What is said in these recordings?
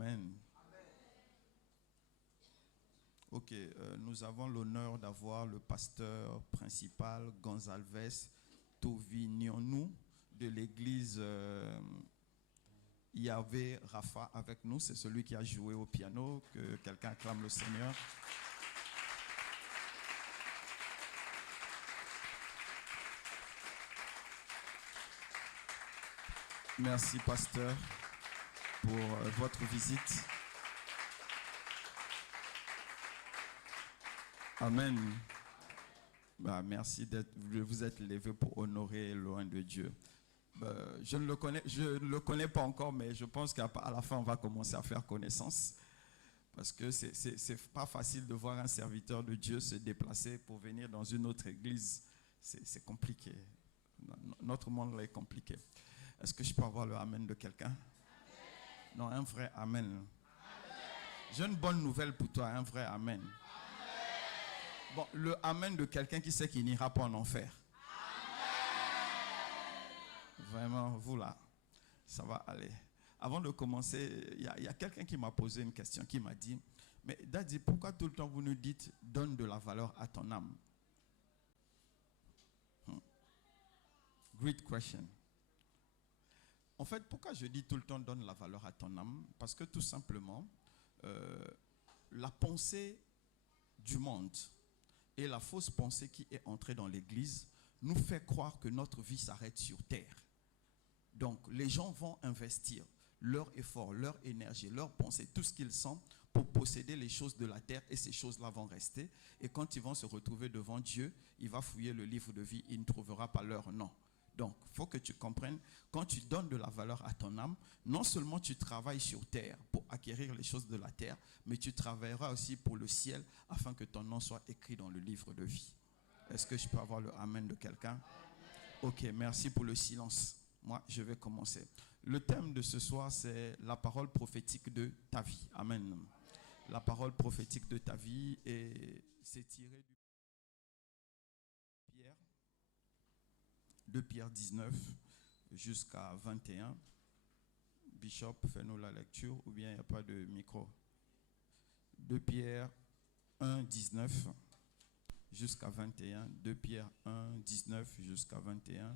Amen. Ok, nous avons l'honneur d'avoir le pasteur principal Gonzalves Tovignonu de l'église Yahvé Rafa avec nous. C'est celui qui a joué au piano. Que quelqu'un acclame le Seigneur. Merci, pasteur, pour votre visite. Amen. Merci de vous être levé pour honorer le roi de Dieu. Je ne le connais pas encore, mais je pense qu'à la fin, on va commencer à faire connaissance. Parce que c'est pas facile de voir un serviteur de Dieu se déplacer pour venir dans une autre église. C'est compliqué. Notre monde là est compliqué. Est-ce que je peux avoir le amen de quelqu'un? Non, un vrai amen. Amen. J'ai une bonne nouvelle pour toi, un vrai amen. Amen. Bon, le amen de quelqu'un qui sait qu'il n'ira pas en enfer. Amen. Vraiment, vous là, ça va aller. Avant de commencer, il y a quelqu'un qui m'a posé une question, qui m'a dit, mais Daddy, pourquoi tout le temps vous nous dites, donne de la valeur à ton âme? Great question. En fait, pourquoi je dis tout le temps donne la valeur à ton âme? Parce que tout simplement, la pensée du monde et la fausse pensée qui est entrée dans l'église nous fait croire que notre vie s'arrête sur terre. Donc, les gens vont investir leur effort, leur énergie, leur pensée, tout ce qu'ils sont pour posséder les choses de la terre et ces choses-là vont rester. Et quand ils vont se retrouver devant Dieu, il va fouiller le livre de vie, il ne trouvera pas leur nom. Donc, il faut que tu comprennes, quand tu donnes de la valeur à ton âme, non seulement tu travailles sur terre pour acquérir les choses de la terre, mais tu travailleras aussi pour le ciel afin que ton nom soit écrit dans le livre de vie. Est-ce que je peux avoir le amen de quelqu'un? Ok, merci pour le silence. Moi, je vais commencer. Le thème de ce soir, c'est la parole prophétique de ta vie. Amen. La parole prophétique de ta vie, et c'est tiré du Pierre. De Pierre 19 jusqu'à 21. Bishop, fais-nous la lecture, ou bien il n'y a pas de micro. De Pierre 1, 19 jusqu'à 21. De Pierre 1, 19 jusqu'à 21.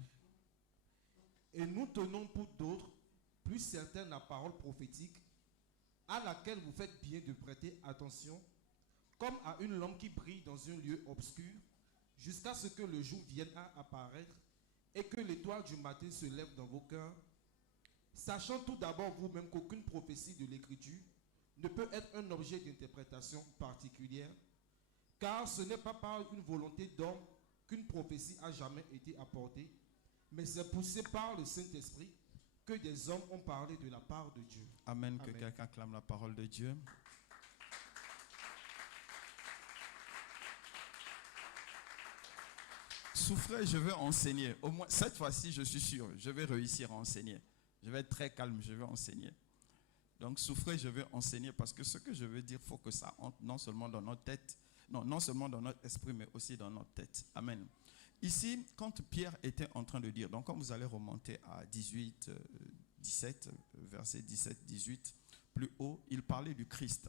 Et nous tenons pour d'autres plus certaine la parole prophétique, à laquelle vous faites bien de prêter attention, comme à une lampe qui brille dans un lieu obscur, jusqu'à ce que le jour vienne à apparaître, et que l'étoile du matin se lève dans vos cœurs, sachant tout d'abord vous-même qu'aucune prophétie de l'Écriture ne peut être un objet d'interprétation particulière, car ce n'est pas par une volonté d'homme qu'une prophétie a jamais été apportée, mais c'est poussé par le Saint-Esprit que des hommes ont parlé de la part de Dieu. Amen. Amen. Que quelqu'un clame la parole de Dieu. Souffrez, je vais enseigner. Au moins, cette fois-ci, je suis sûr, je vais réussir à enseigner. Je vais être très calme, je vais enseigner. Donc, souffrez, je vais enseigner parce que ce que je veux dire, il faut que ça entre non seulement dans notre tête, non seulement dans notre esprit, mais aussi dans notre tête. Amen. Ici, quand Pierre était en train de dire, donc quand vous allez remonter à 18, 17, verset 17, 18, plus haut, il parlait du Christ.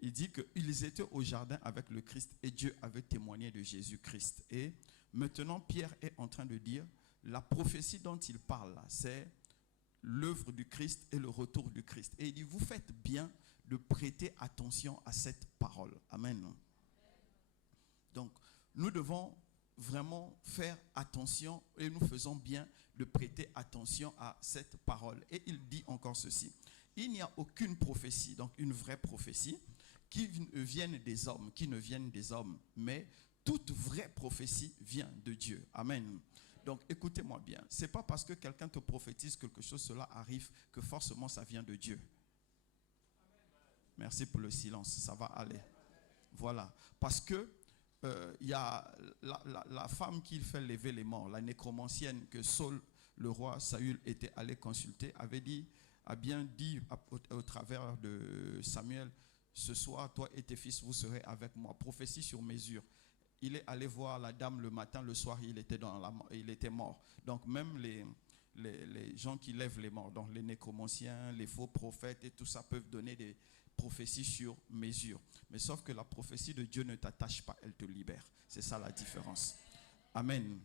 Il dit qu'ils étaient au jardin avec le Christ et Dieu avait témoigné de Jésus-Christ. Et maintenant, Pierre est en train de dire, la prophétie dont il parle, c'est l'œuvre du Christ et le retour du Christ. Et il dit, vous faites bien de prêter attention à cette parole. Amen. Donc, nous devons vraiment faire attention et nous faisons bien de prêter attention à cette parole. Et il dit encore ceci. Il n'y a aucune prophétie, donc une vraie prophétie, qui vienne des hommes, qui ne viennent des hommes, mais toute vraie prophétie vient de Dieu. Amen. Donc écoutez-moi bien, ce n'est pas parce que quelqu'un te prophétise quelque chose, cela arrive, que forcément ça vient de Dieu. Merci pour le silence, ça va aller. Voilà, parce que il y a la femme qui fait lever les morts, la nécromancienne que Saul, le roi Saül, était allé consulter, a bien dit au travers de Samuel, ce soir, toi et tes fils, vous serez avec moi. Prophétie sur mesure. Il est allé voir la dame le matin, le soir, il était mort. Donc même les gens qui lèvent les morts, donc les nécromanciens, les faux prophètes et tout ça peuvent donner des prophéties sur mesure. Mais sauf que la prophétie de Dieu ne t'attache pas, elle te libère. C'est ça la différence. Amen.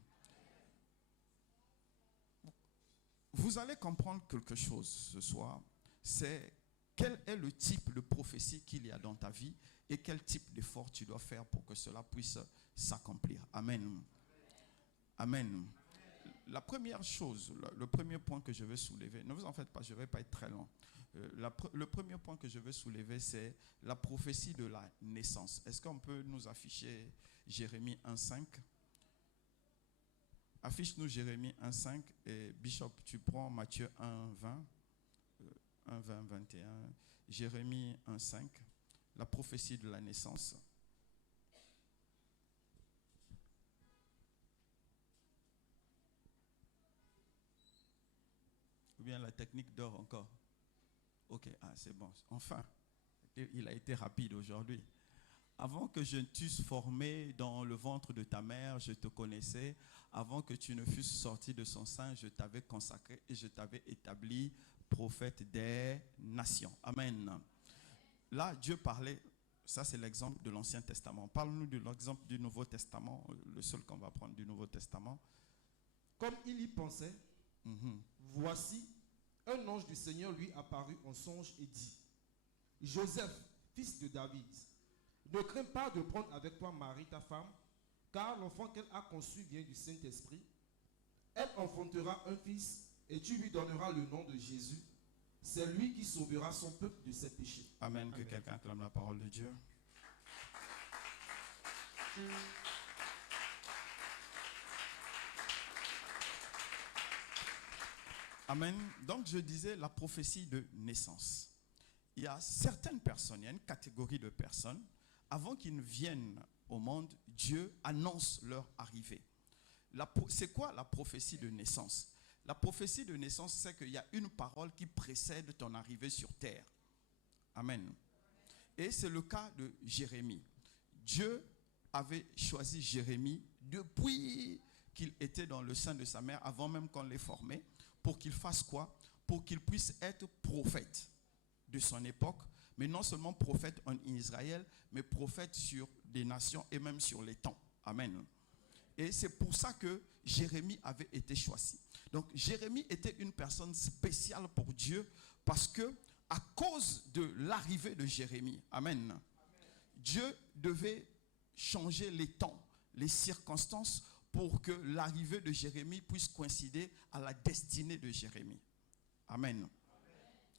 Vous allez comprendre quelque chose ce soir, c'est quel est le type de prophétie qu'il y a dans ta vie et quel type d'effort tu dois faire pour que cela puisse s'accomplir. Amen. Amen. La première chose, le premier point que je veux soulever, ne vous en faites pas, je ne vais pas être très long. Le premier point que je veux soulever, c'est la prophétie de la naissance. Est-ce qu'on peut nous afficher Jérémie 1,5? Affiche-nous Jérémie 1,5 et Bishop, tu prends Matthieu 1,20, 1,20, 21, Jérémie 1,5, la prophétie de la naissance. Ou bien la technique dort encore. Ok, c'est bon. Enfin, il a été rapide aujourd'hui. Avant que je ne t'eusse formé dans le ventre de ta mère, je te connaissais. Avant que tu ne fusses sorti de son sein, je t'avais consacré et je t'avais établi prophète des nations. Amen. Là, Dieu parlait, ça c'est l'exemple de l'Ancien Testament. Parle-nous de l'exemple du Nouveau Testament, le seul qu'on va prendre du Nouveau Testament. Comme il y pensait, voici, un ange du Seigneur lui apparut en songe et dit, Joseph, fils de David, ne crains pas de prendre avec toi Marie, ta femme, car l'enfant qu'elle a conçu vient du Saint-Esprit. Elle enfantera un fils et tu lui donneras le nom de Jésus. C'est lui qui sauvera son peuple de ses péchés. Amen. Que quelqu'un acclame la parole de Dieu. Amen. Donc je disais la prophétie de naissance. Il y a certaines personnes, il y a une catégorie de personnes, avant qu'ils ne viennent au monde, Dieu annonce leur arrivée. C'est quoi la prophétie de naissance? La prophétie de naissance, c'est qu'il y a une parole qui précède ton arrivée sur terre. Amen. Et c'est le cas de Jérémie. Dieu avait choisi Jérémie depuis qu'il était dans le sein de sa mère, avant même qu'on l'ait formé, pour qu'il fasse quoi? Pour qu'il puisse être prophète de son époque, mais non seulement prophète en Israël, mais prophète sur des nations et même sur les temps. Amen. Et c'est pour ça que Jérémie avait été choisi. Donc Jérémie était une personne spéciale pour Dieu parce que à cause de l'arrivée de Jérémie, amen, Dieu devait changer les temps, les circonstances pour que l'arrivée de Jérémie puisse coïncider à la destinée de Jérémie. Amen.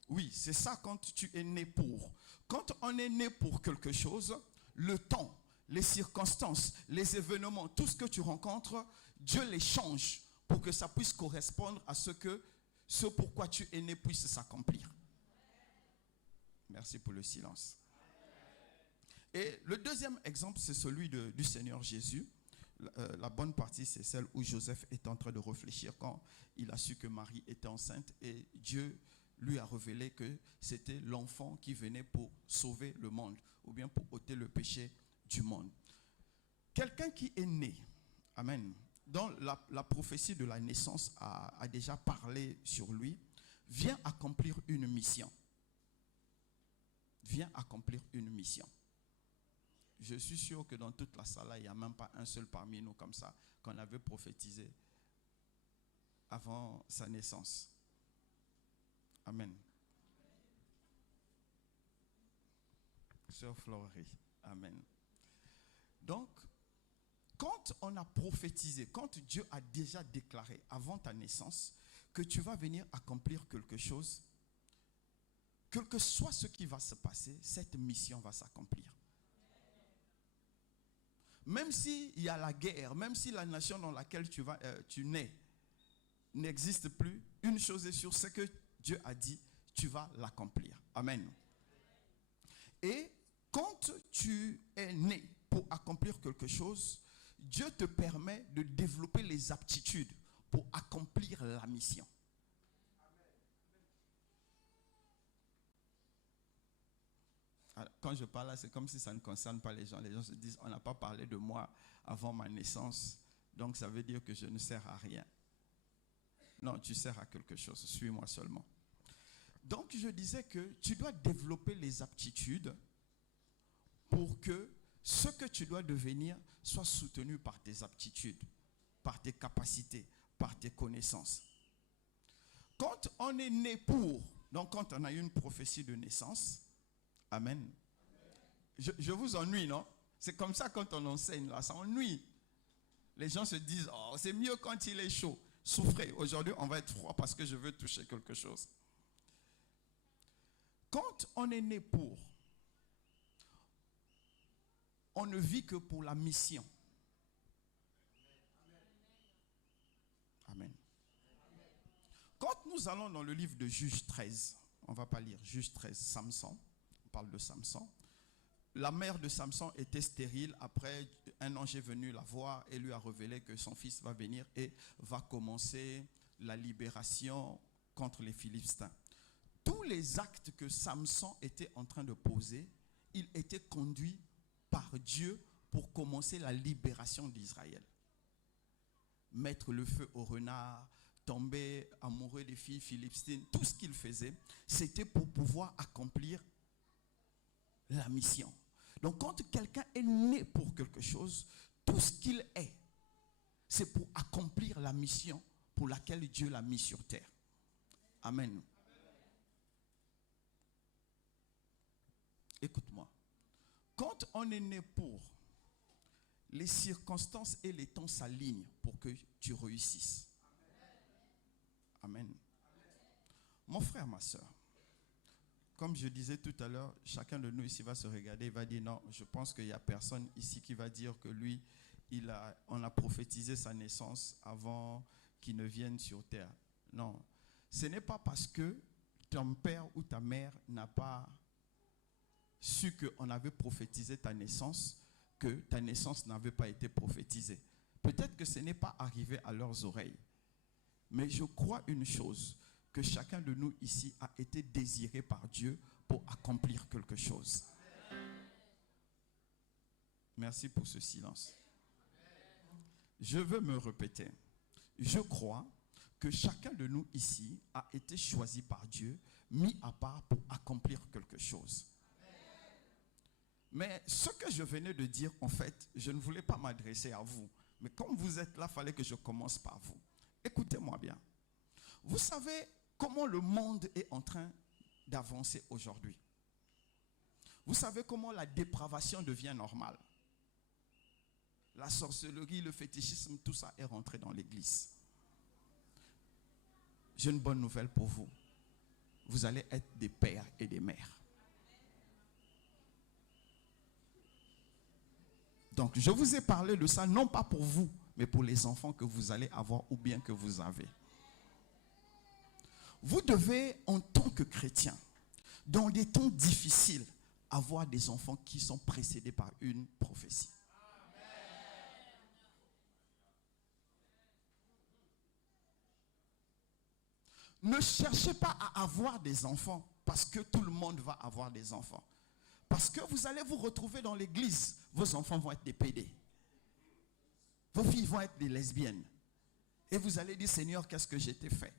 Oui, c'est ça quand tu es né pour. Quand on est né pour quelque chose, le temps, les circonstances, les événements, tout ce que tu rencontres, Dieu les change pour que ça puisse correspondre à ce pourquoi tu es né puisse s'accomplir. Merci pour le silence. Et le deuxième exemple, c'est celui du Seigneur Jésus. La bonne partie, c'est celle où Joseph est en train de réfléchir quand il a su que Marie était enceinte et Dieu lui a révélé que c'était l'enfant qui venait pour sauver le monde ou bien pour ôter le péché du monde. Quelqu'un qui est né, amen, dont la prophétie de la naissance a déjà parlé sur lui, vient accomplir une mission. Vient accomplir une mission. Je suis sûr que dans toute la salle, il n'y a même pas un seul parmi nous comme ça qu'on avait prophétisé avant sa naissance. Amen. Sœur Florie, amen. Donc, quand on a prophétisé, quand Dieu a déjà déclaré avant ta naissance que tu vas venir accomplir quelque chose, quel que soit ce qui va se passer, cette mission va s'accomplir. Même s'il y a la guerre, même si la nation dans laquelle tu nais n'existe plus, une chose est sûre, c'est que Dieu a dit, tu vas l'accomplir. Amen. Et quand tu es né pour accomplir quelque chose, Dieu te permet de développer les aptitudes pour accomplir la mission. Alors, quand je parle là, c'est comme si ça ne concerne pas les gens. Les gens se disent, on n'a pas parlé de moi avant ma naissance, donc ça veut dire que je ne sers à rien. Non, tu sers à quelque chose. Suis-moi seulement. Donc, je disais que tu dois développer les aptitudes pour que ce que tu dois devenir soit soutenu par tes aptitudes, par tes capacités, par tes connaissances. Quand on est né pour, donc quand on a eu une prophétie de naissance, amen. Je vous ennuie, non? C'est comme ça quand on enseigne, là, ça ennuie. Les gens se disent, oh, c'est mieux quand il est chaud. Souffrez. Aujourd'hui, on va être froid parce que je veux toucher quelque chose. Quand on est né pour, on ne vit que pour la mission. Amen. Quand nous allons dans le livre de Juge 13, on ne va pas lire Juge 13, Samson, on parle de Samson. La mère de Samson était stérile. Après, un ange est venu la voir et lui a révélé que son fils va venir et va commencer la libération contre les Philistins. Tous les actes que Samson était en train de poser, il était conduit par Dieu pour commencer la libération d'Israël. Mettre le feu au renard, tomber amoureux des filles philistines, tout ce qu'il faisait, c'était pour pouvoir accomplir la mission. Donc quand quelqu'un est né pour quelque chose, tout ce qu'il est, c'est pour accomplir la mission pour laquelle Dieu l'a mis sur terre. Amen. Écoute-moi. Quand on est né pour, les circonstances et les temps s'alignent pour que tu réussisses. Amen. Mon frère, ma soeur, comme je disais tout à l'heure, chacun de nous ici va se regarder et va dire non, je pense qu'il n'y a personne ici qui va dire que lui, on a prophétisé sa naissance avant qu'il ne vienne sur terre. Non, ce n'est pas parce que ton père ou ta mère n'a pas su qu'on avait prophétisé ta naissance que ta naissance n'avait pas été prophétisée. Peut-être que ce n'est pas arrivé à leurs oreilles. Mais je crois une chose, que chacun de nous ici a été désiré par Dieu pour accomplir quelque chose. Merci pour ce silence. Je veux me répéter. Je crois que chacun de nous ici a été choisi par Dieu, mis à part pour accomplir quelque chose. Mais ce que je venais de dire, en fait, je ne voulais pas m'adresser à vous. Mais comme vous êtes là, il fallait que je commence par vous. Écoutez-moi bien. Vous savez comment le monde est en train d'avancer aujourd'hui. Vous savez comment la dépravation devient normale. La sorcellerie, le fétichisme, tout ça est rentré dans l'église. J'ai une bonne nouvelle pour vous. Vous allez être des pères et des mères. Donc, je vous ai parlé de ça, non pas pour vous, mais pour les enfants que vous allez avoir ou bien que vous avez. Vous devez, en tant que chrétien, dans des temps difficiles, avoir des enfants qui sont précédés par une prophétie. Ne cherchez pas à avoir des enfants parce que tout le monde va avoir des enfants. Parce que vous allez vous retrouver dans l'église, vos enfants vont être des pédés. Vos filles vont être des lesbiennes. Et vous allez dire, Seigneur, qu'est-ce que j'ai fait?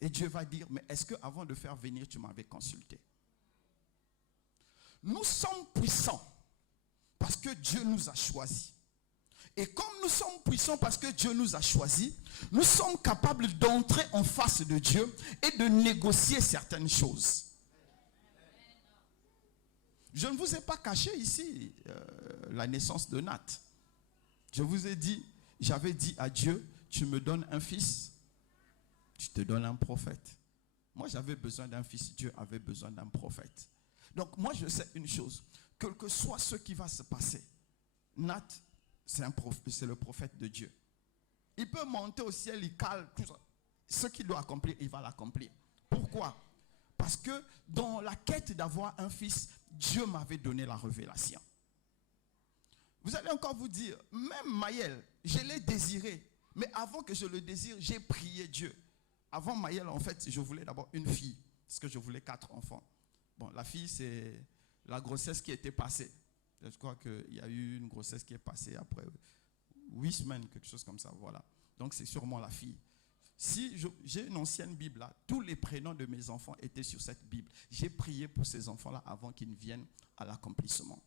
Et Dieu va dire, mais est-ce qu'avant de faire venir, tu m'avais consulté? Nous sommes puissants parce que Dieu nous a choisis. Et comme nous sommes puissants parce que Dieu nous a choisis, nous sommes capables d'entrer en face de Dieu et de négocier certaines choses. Je ne vous ai pas caché ici la naissance de Nat. Je vous ai dit, j'avais dit à Dieu, tu me donnes un fils, je te donne un prophète. Moi, j'avais besoin d'un fils, Dieu avait besoin d'un prophète. Donc, moi, je sais une chose, quel que soit ce qui va se passer, Nat, c'est le prophète de Dieu. Il peut monter au ciel, il cale, tout ça. Ce qu'il doit accomplir, il va l'accomplir. Pourquoi? Parce que dans la quête d'avoir un fils, Dieu m'avait donné la révélation. Vous allez encore vous dire, même Maël, je l'ai désiré. Mais avant que je le désire, j'ai prié Dieu. Avant Maël, en fait, je voulais d'abord une fille. Parce que je voulais 4 enfants. Bon, la fille, c'est la grossesse qui était passée. Je crois qu'il y a eu une grossesse qui est passée après 8 semaines, quelque chose comme ça, voilà. Donc c'est sûrement la fille. Si j'ai une ancienne Bible là, tous les prénoms de mes enfants étaient sur cette Bible. J'ai prié pour ces enfants-là avant qu'ils ne viennent à l'accomplissement.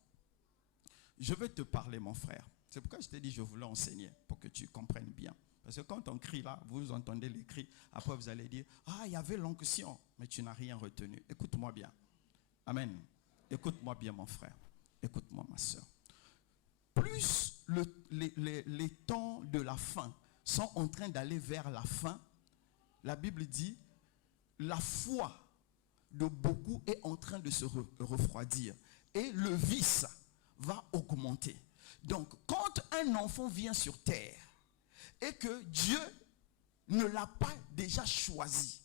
Je vais te parler, mon frère. C'est pourquoi je t'ai dit que je voulais enseigner, pour que tu comprennes bien. Parce que quand on crie là, vous entendez les cris, après vous allez dire, ah, il y avait l'onction, mais tu n'as rien retenu. Écoute-moi bien. Amen. Écoute-moi bien, mon frère. Écoute-moi, ma soeur. Plus les temps de la fin sont en train d'aller vers la fin, la Bible dit, la foi de beaucoup est en train de se refroidir. Et le vice va augmenter. Donc, quand un enfant vient sur terre et que Dieu ne l'a pas déjà choisi,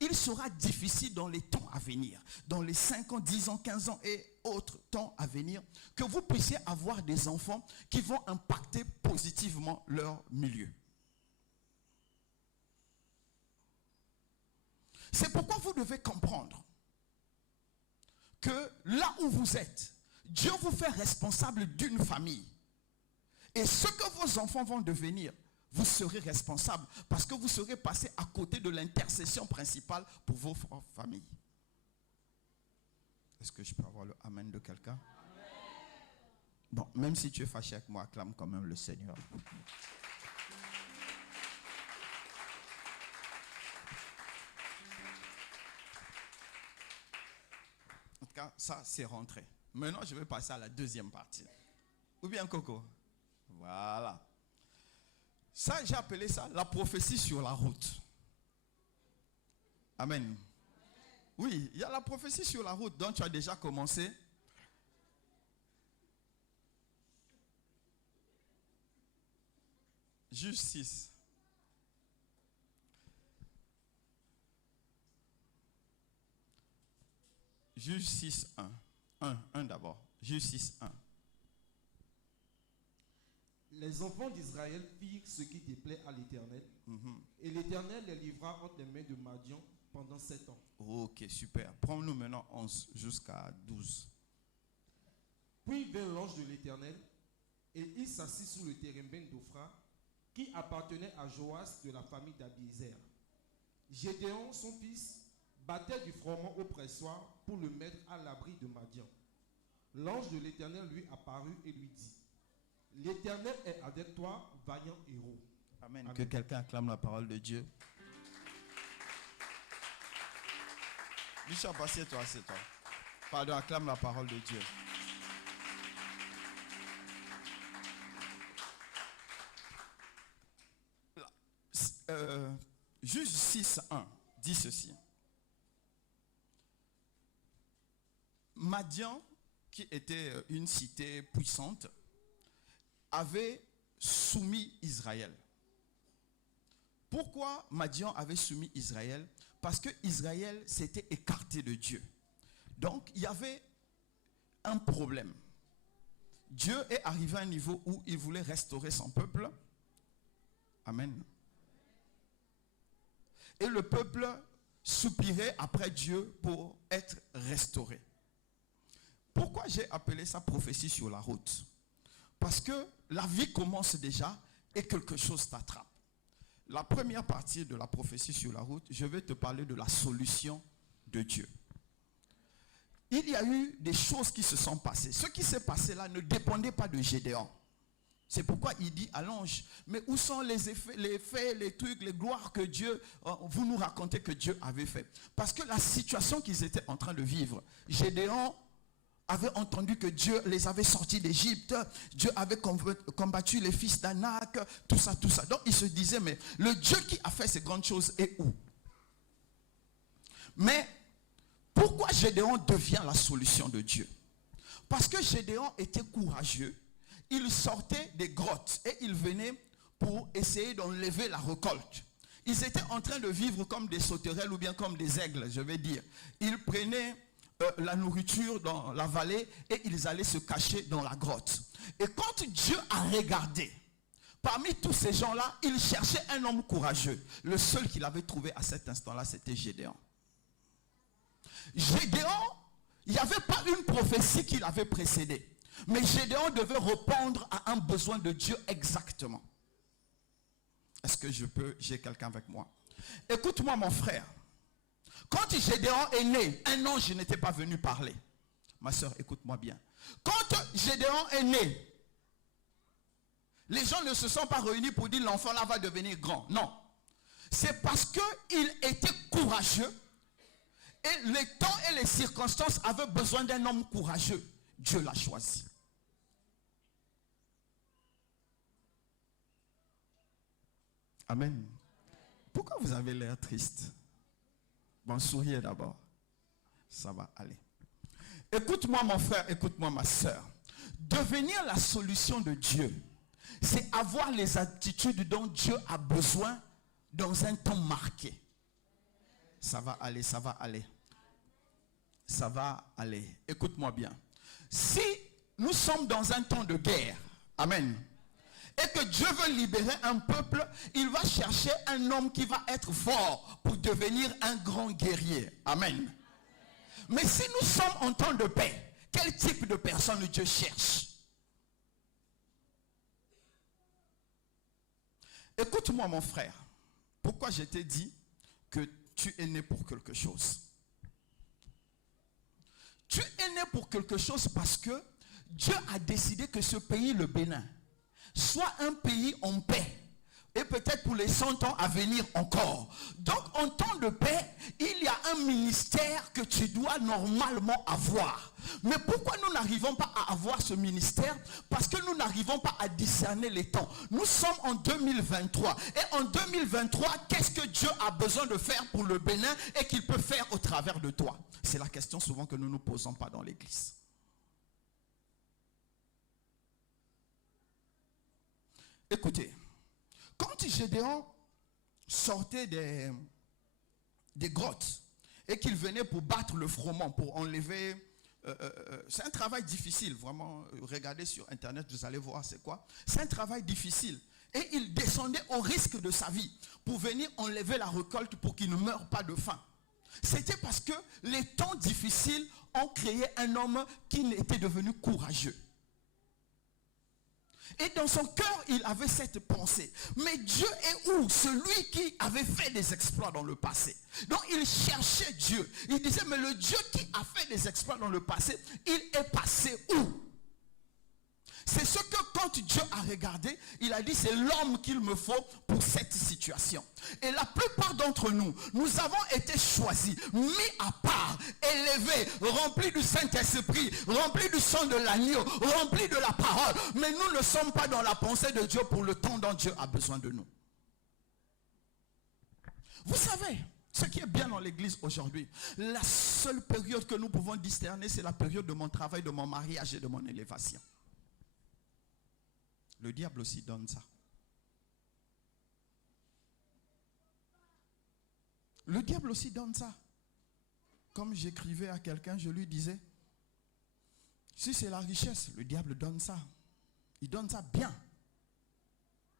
il sera difficile dans les temps à venir, dans les 5 ans, 10 ans, 15 ans et autres temps à venir, que vous puissiez avoir des enfants qui vont impacter positivement leur milieu. C'est pourquoi vous devez comprendre que là où vous êtes, Dieu vous fait responsable d'une famille. Et ce que vos enfants vont devenir, vous serez responsable parce que vous serez passé à côté de l'intercession principale pour vos familles. Est-ce que je peux avoir le amen de quelqu'un? Bon, même si tu es fâché avec moi, acclame quand même le Seigneur. En tout cas, ça, c'est rentré. Maintenant, je vais passer à la deuxième partie. Ou bien, Coco? Voilà. Ça, j'ai appelé ça la prophétie sur la route. Amen. Oui, il y a la prophétie sur la route dont tu as déjà commencé. Juge 6. Juge 6, 1. 1 d'abord. Juge 6, 1. Les enfants d'Israël firent ce qui déplaît à l'Éternel. Et l'Éternel les livra entre les mains de Madian pendant 7 ans. Ok, super. Prends-nous maintenant 11 jusqu'à 12. Puis vint l'ange de l'Éternel, et il s'assit sous le térébinthe d'Ophra, qui appartenait à Joas de la famille d'Abiézer. Gédéon, son fils, battait du froment au pressoir pour le mettre à l'abri de Madian. L'ange de l'Éternel lui apparut et lui dit, l'Éternel est avec toi, vaillant héros. Amen. Amen. Que quelqu'un acclame la parole de Dieu. Bishop, assieds-toi, assieds-toi. Pardon, acclame la parole de Dieu. Juge 6, 1 dit ceci. Madian, qui était une cité puissante, avait soumis Israël. Pourquoi Madian avait soumis Israël? Parce que Israël s'était écarté de Dieu. Donc, il y avait un problème. Dieu est arrivé à un niveau où il voulait restaurer son peuple. Amen. Et le peuple soupirait après Dieu pour être restauré. Pourquoi j'ai appelé ça prophétie sur la route? Parce que la vie commence déjà et quelque chose t'attrape. La première partie de la prophétie sur la route, je vais te parler de la solution de Dieu. Il y a eu des choses qui se sont passées. Ce qui s'est passé là ne dépendait pas de Gédéon. C'est pourquoi il dit à l'ange, mais où sont les effets, les faits, les trucs, les gloires que Dieu, vous nous racontez que Dieu avait fait. Parce que la situation qu'ils étaient en train de vivre, Gédéon avait entendu que Dieu les avait sortis d'Égypte, Dieu avait combattu les fils d'Anak, tout ça, tout ça. Donc il se disait, mais le Dieu qui a fait ces grandes choses est où? Mais pourquoi Gédéon devient la solution de Dieu? Parce que Gédéon était courageux, il sortait des grottes et il venait pour essayer d'enlever la récolte. Ils étaient en train de vivre comme des sauterelles ou bien comme des aigles, je vais dire. Ils prenaient la nourriture dans la vallée et ils allaient se cacher dans la grotte. Et quand Dieu a regardé, parmi tous ces gens-là, il cherchait un homme courageux. Le seul qu'il avait trouvé à cet instant-là, c'était Gédéon. Gédéon, il n'y avait pas une prophétie qui l'avait précédé. Mais Gédéon devait répondre à un besoin de Dieu exactement. Est-ce que j'ai quelqu'un avec moi? Écoute-moi mon frère. Quand Gédéon est né, un ange n'était pas venu parler. Ma soeur, écoute-moi bien. Quand Gédéon est né, les gens ne se sont pas réunis pour dire l'enfant là va devenir grand. Non. C'est parce qu'il était courageux et les temps et les circonstances avaient besoin d'un homme courageux. Dieu l'a choisi. Amen. Pourquoi vous avez l'air triste? Bon, souriez d'abord. Ça va aller. Écoute-moi mon frère, écoute-moi ma soeur. Devenir la solution de Dieu, c'est avoir les attitudes dont Dieu a besoin dans un temps marqué. Ça va aller, ça va aller. Ça va aller. Écoute-moi bien. Si nous sommes dans un temps de guerre, amen, et que Dieu veut libérer un peuple, il va chercher un homme qui va être fort pour devenir un grand guerrier. Amen. Mais si nous sommes en temps de paix, quel type de personne Dieu cherche? Écoute-moi mon frère. Pourquoi je t'ai dit que tu es né pour quelque chose? Tu es né pour quelque chose parce que Dieu a décidé que ce pays, le Bénin, soit un pays en paix. Et peut-être pour les 100 ans à venir encore. Donc en temps de paix, il y a un ministère que tu dois normalement avoir. Mais pourquoi nous n'arrivons pas à avoir ce ministère? Parce que nous n'arrivons pas à discerner les temps. Nous sommes en 2023. Et en 2023, qu'est-ce que Dieu a besoin de faire pour le Bénin et qu'il peut faire au travers de toi? C'est la question souvent que nous ne nous posons pas dans l'église. Écoutez. Quand Gédéon sortait des grottes et qu'il venait pour battre le froment, pour enlever... c'est un travail difficile, vraiment. Regardez sur Internet, vous allez voir c'est quoi. C'est un travail difficile. Et il descendait au risque de sa vie pour venir enlever la récolte pour qu'il ne meure pas de faim. C'était parce que les temps difficiles ont créé un homme qui était devenu courageux. Et dans son cœur, il avait cette pensée. Mais Dieu est où? Celui qui avait fait des exploits dans le passé. Donc il cherchait Dieu. Il disait, mais le Dieu qui a fait des exploits dans le passé, il est passé où? C'est ce que quand Dieu a regardé, il a dit, c'est l'homme qu'il me faut pour cette situation. Et la plupart d'entre nous, nous avons été choisis, mis à part, élevés, remplis du Saint-Esprit, remplis du sang de l'agneau, remplis de la parole. Mais nous ne sommes pas dans la pensée de Dieu pour le temps dont Dieu a besoin de nous. Vous savez, ce qui est bien dans l'église aujourd'hui, la seule période que nous pouvons discerner, c'est la période de mon travail, de mon mariage et de mon élévation. Le diable aussi donne ça. Le diable aussi donne ça. Comme j'écrivais à quelqu'un, je lui disais, si c'est la richesse, le diable donne ça. Il donne ça bien.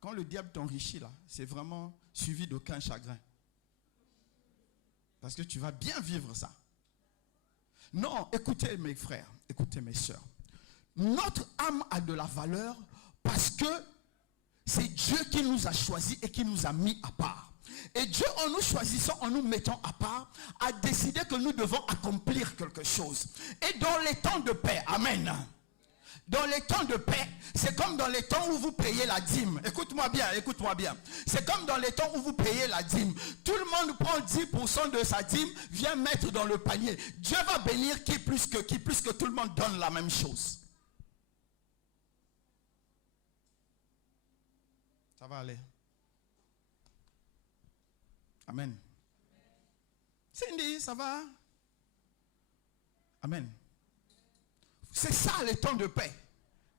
Quand le diable t'enrichit là, c'est vraiment suivi d'aucun chagrin. Parce que tu vas bien vivre ça. Non, écoutez mes frères, écoutez mes soeurs. Notre âme a de la valeur parce que c'est Dieu qui nous a choisis et qui nous a mis à part. Et Dieu, en nous choisissant, en nous mettant à part, a décidé que nous devons accomplir quelque chose. Et dans les temps de paix, amen. Dans les temps de paix, c'est comme dans les temps où vous payez la dîme. Écoute-moi bien, écoute-moi bien. C'est comme dans les temps où vous payez la dîme. Tout le monde prend 10% de sa dîme, vient mettre dans le panier. Dieu va bénir qui plus que tout le monde donne la même chose. Ça va aller. Amen. Cindy, ça va? Amen. C'est ça les temps de paix.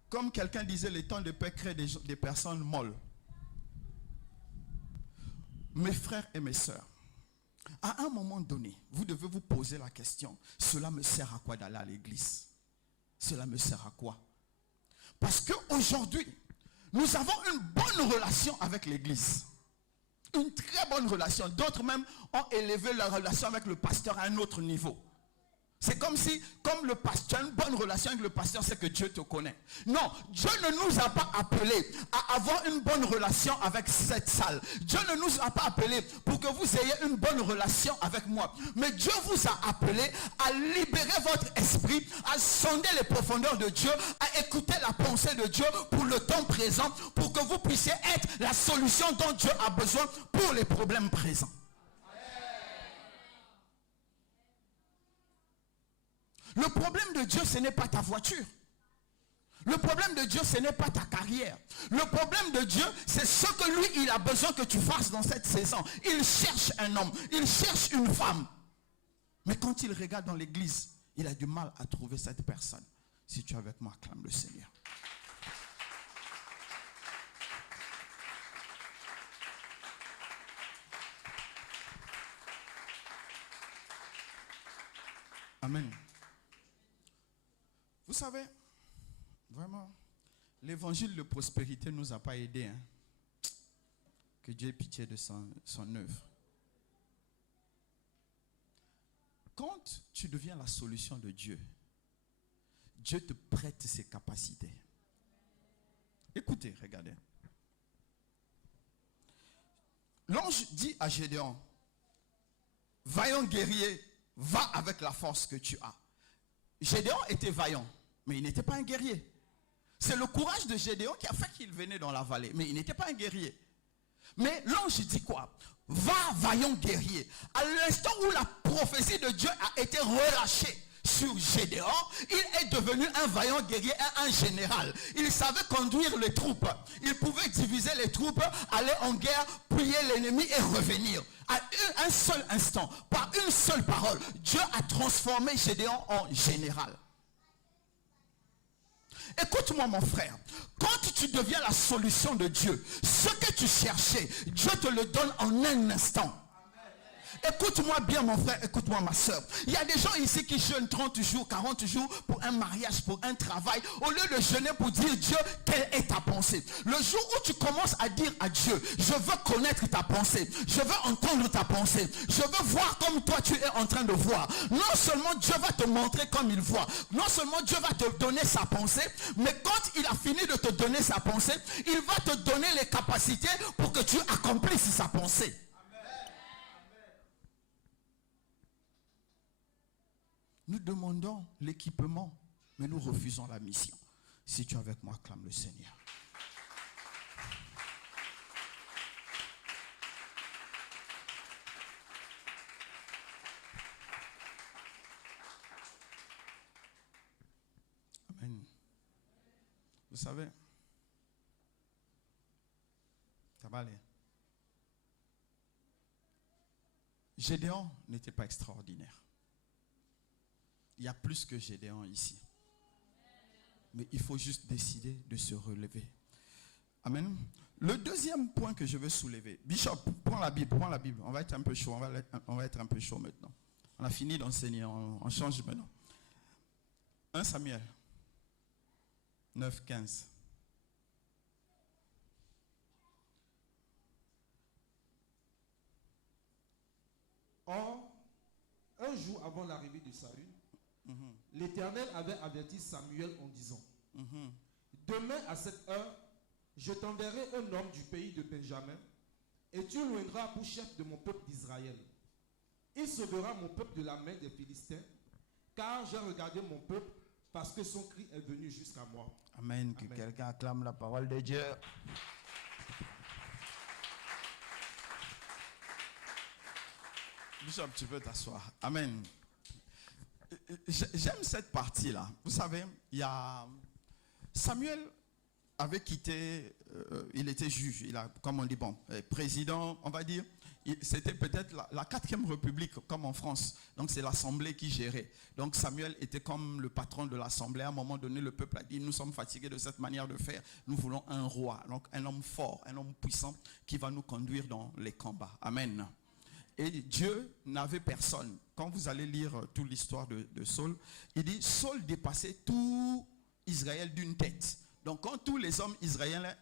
Comme quelqu'un disait, les temps de paix créent des personnes molles. Mes frères et mes sœurs, à un moment donné, vous devez vous poser la question, cela me sert à quoi d'aller à l'église? Cela me sert à quoi? Parce qu'aujourd'hui, nous avons une bonne relation avec l'église. Une très bonne relation. D'autres même ont élevé leur relation avec le pasteur à un autre niveau. C'est comme si, comme le pasteur, tu as une bonne relation avec le pasteur, c'est que Dieu te connaît. Non, Dieu ne nous a pas appelés à avoir une bonne relation avec cette salle. Dieu ne nous a pas appelés pour que vous ayez une bonne relation avec moi. Mais Dieu vous a appelés à libérer votre esprit, à sonder les profondeurs de Dieu, à écouter la pensée de Dieu pour le temps présent, pour que vous puissiez être la solution dont Dieu a besoin pour les problèmes présents. Le problème de Dieu, ce n'est pas ta voiture. Le problème de Dieu, ce n'est pas ta carrière. Le problème de Dieu, c'est ce que lui, il a besoin que tu fasses dans cette saison. Il cherche un homme, il cherche une femme. Mais quand il regarde dans l'église, il a du mal à trouver cette personne. Si tu es avec moi, acclame le Seigneur. Amen. Vous savez, vraiment, l'évangile de prospérité ne nous a pas aidés. Hein. Que Dieu ait pitié de son œuvre. Quand tu deviens la solution de Dieu, Dieu te prête ses capacités. Écoutez, regardez. L'ange dit à Gédéon, vaillant guerrier, va avec la force que tu as. Gédéon était vaillant, mais il n'était pas un guerrier. C'est le courage de Gédéon qui a fait qu'il venait dans la vallée, mais il n'était pas un guerrier. Mais l'ange dit quoi? Va, vaillant guerrier. À l'instant où la prophétie de Dieu a été relâchée sur Gédéon, il est devenu un vaillant guerrier, un général. Il savait conduire les troupes. Il pouvait diviser les troupes, aller en guerre, plier l'ennemi et revenir. À un seul instant, par une seule parole, Dieu a transformé Gédéon en général. Écoute-moi mon frère, quand tu deviens la solution de Dieu, ce que tu cherchais, Dieu te le donne en un instant. Écoute-moi bien mon frère, écoute-moi ma soeur. Il y a des gens ici qui jeûnent 30 jours, 40 jours pour un mariage, pour un travail. Au lieu de jeûner pour dire Dieu, quelle est ta pensée? Le jour où tu commences à dire à Dieu, je veux connaître ta pensée, je veux entendre ta pensée, je veux voir comme toi tu es en train de voir. Non seulement Dieu va te montrer comme il voit, non seulement Dieu va te donner sa pensée, mais quand il a fini de te donner sa pensée, il va te donner les capacités pour que tu accomplisses sa pensée. Nous demandons l'équipement, mais nous refusons la mission. Si tu es avec moi, acclame le Seigneur. Amen. Vous savez, ça va aller. Gédéon n'était pas extraordinaire. Il y a plus que Gédéon ici. Mais il faut juste décider de se relever. Amen. Le deuxième point que je veux soulever. Bishop, prends la Bible. On va être un peu chaud. On va être un peu chaud maintenant. On a fini d'enseigner. On change maintenant. 1 Samuel 9, 15. Or, un jour avant l'arrivée de Saül, l'Éternel avait averti Samuel en disant, demain à cette heure, je t'enverrai un homme du pays de Benjamin, et tu l'oindras pour chef de mon peuple d'Israël. Il sauvera mon peuple de la main des Philistins, car j'ai regardé mon peuple, parce que son cri est venu jusqu'à moi. Amen. Que quelqu'un acclame la parole de Dieu. Bishop, tu peux t'asseoir. Amen. J'aime cette partie-là. Vous savez, il y a Samuel avait quitté, il était juge, il a, comme on dit, président, on va dire, c'était peut-être la 4e République, comme en France. Donc c'est l'Assemblée qui gérait. Donc Samuel était comme le patron de l'Assemblée. À un moment donné, le peuple a dit, nous sommes fatigués de cette manière de faire. Nous voulons un roi, donc un homme fort, un homme puissant qui va nous conduire dans les combats. Amen. Et Dieu n'avait personne. Quand vous allez lire toute l'histoire de Saul, il dit, Saul dépassait tout Israël d'une tête. Donc quand tous les hommes d'Israël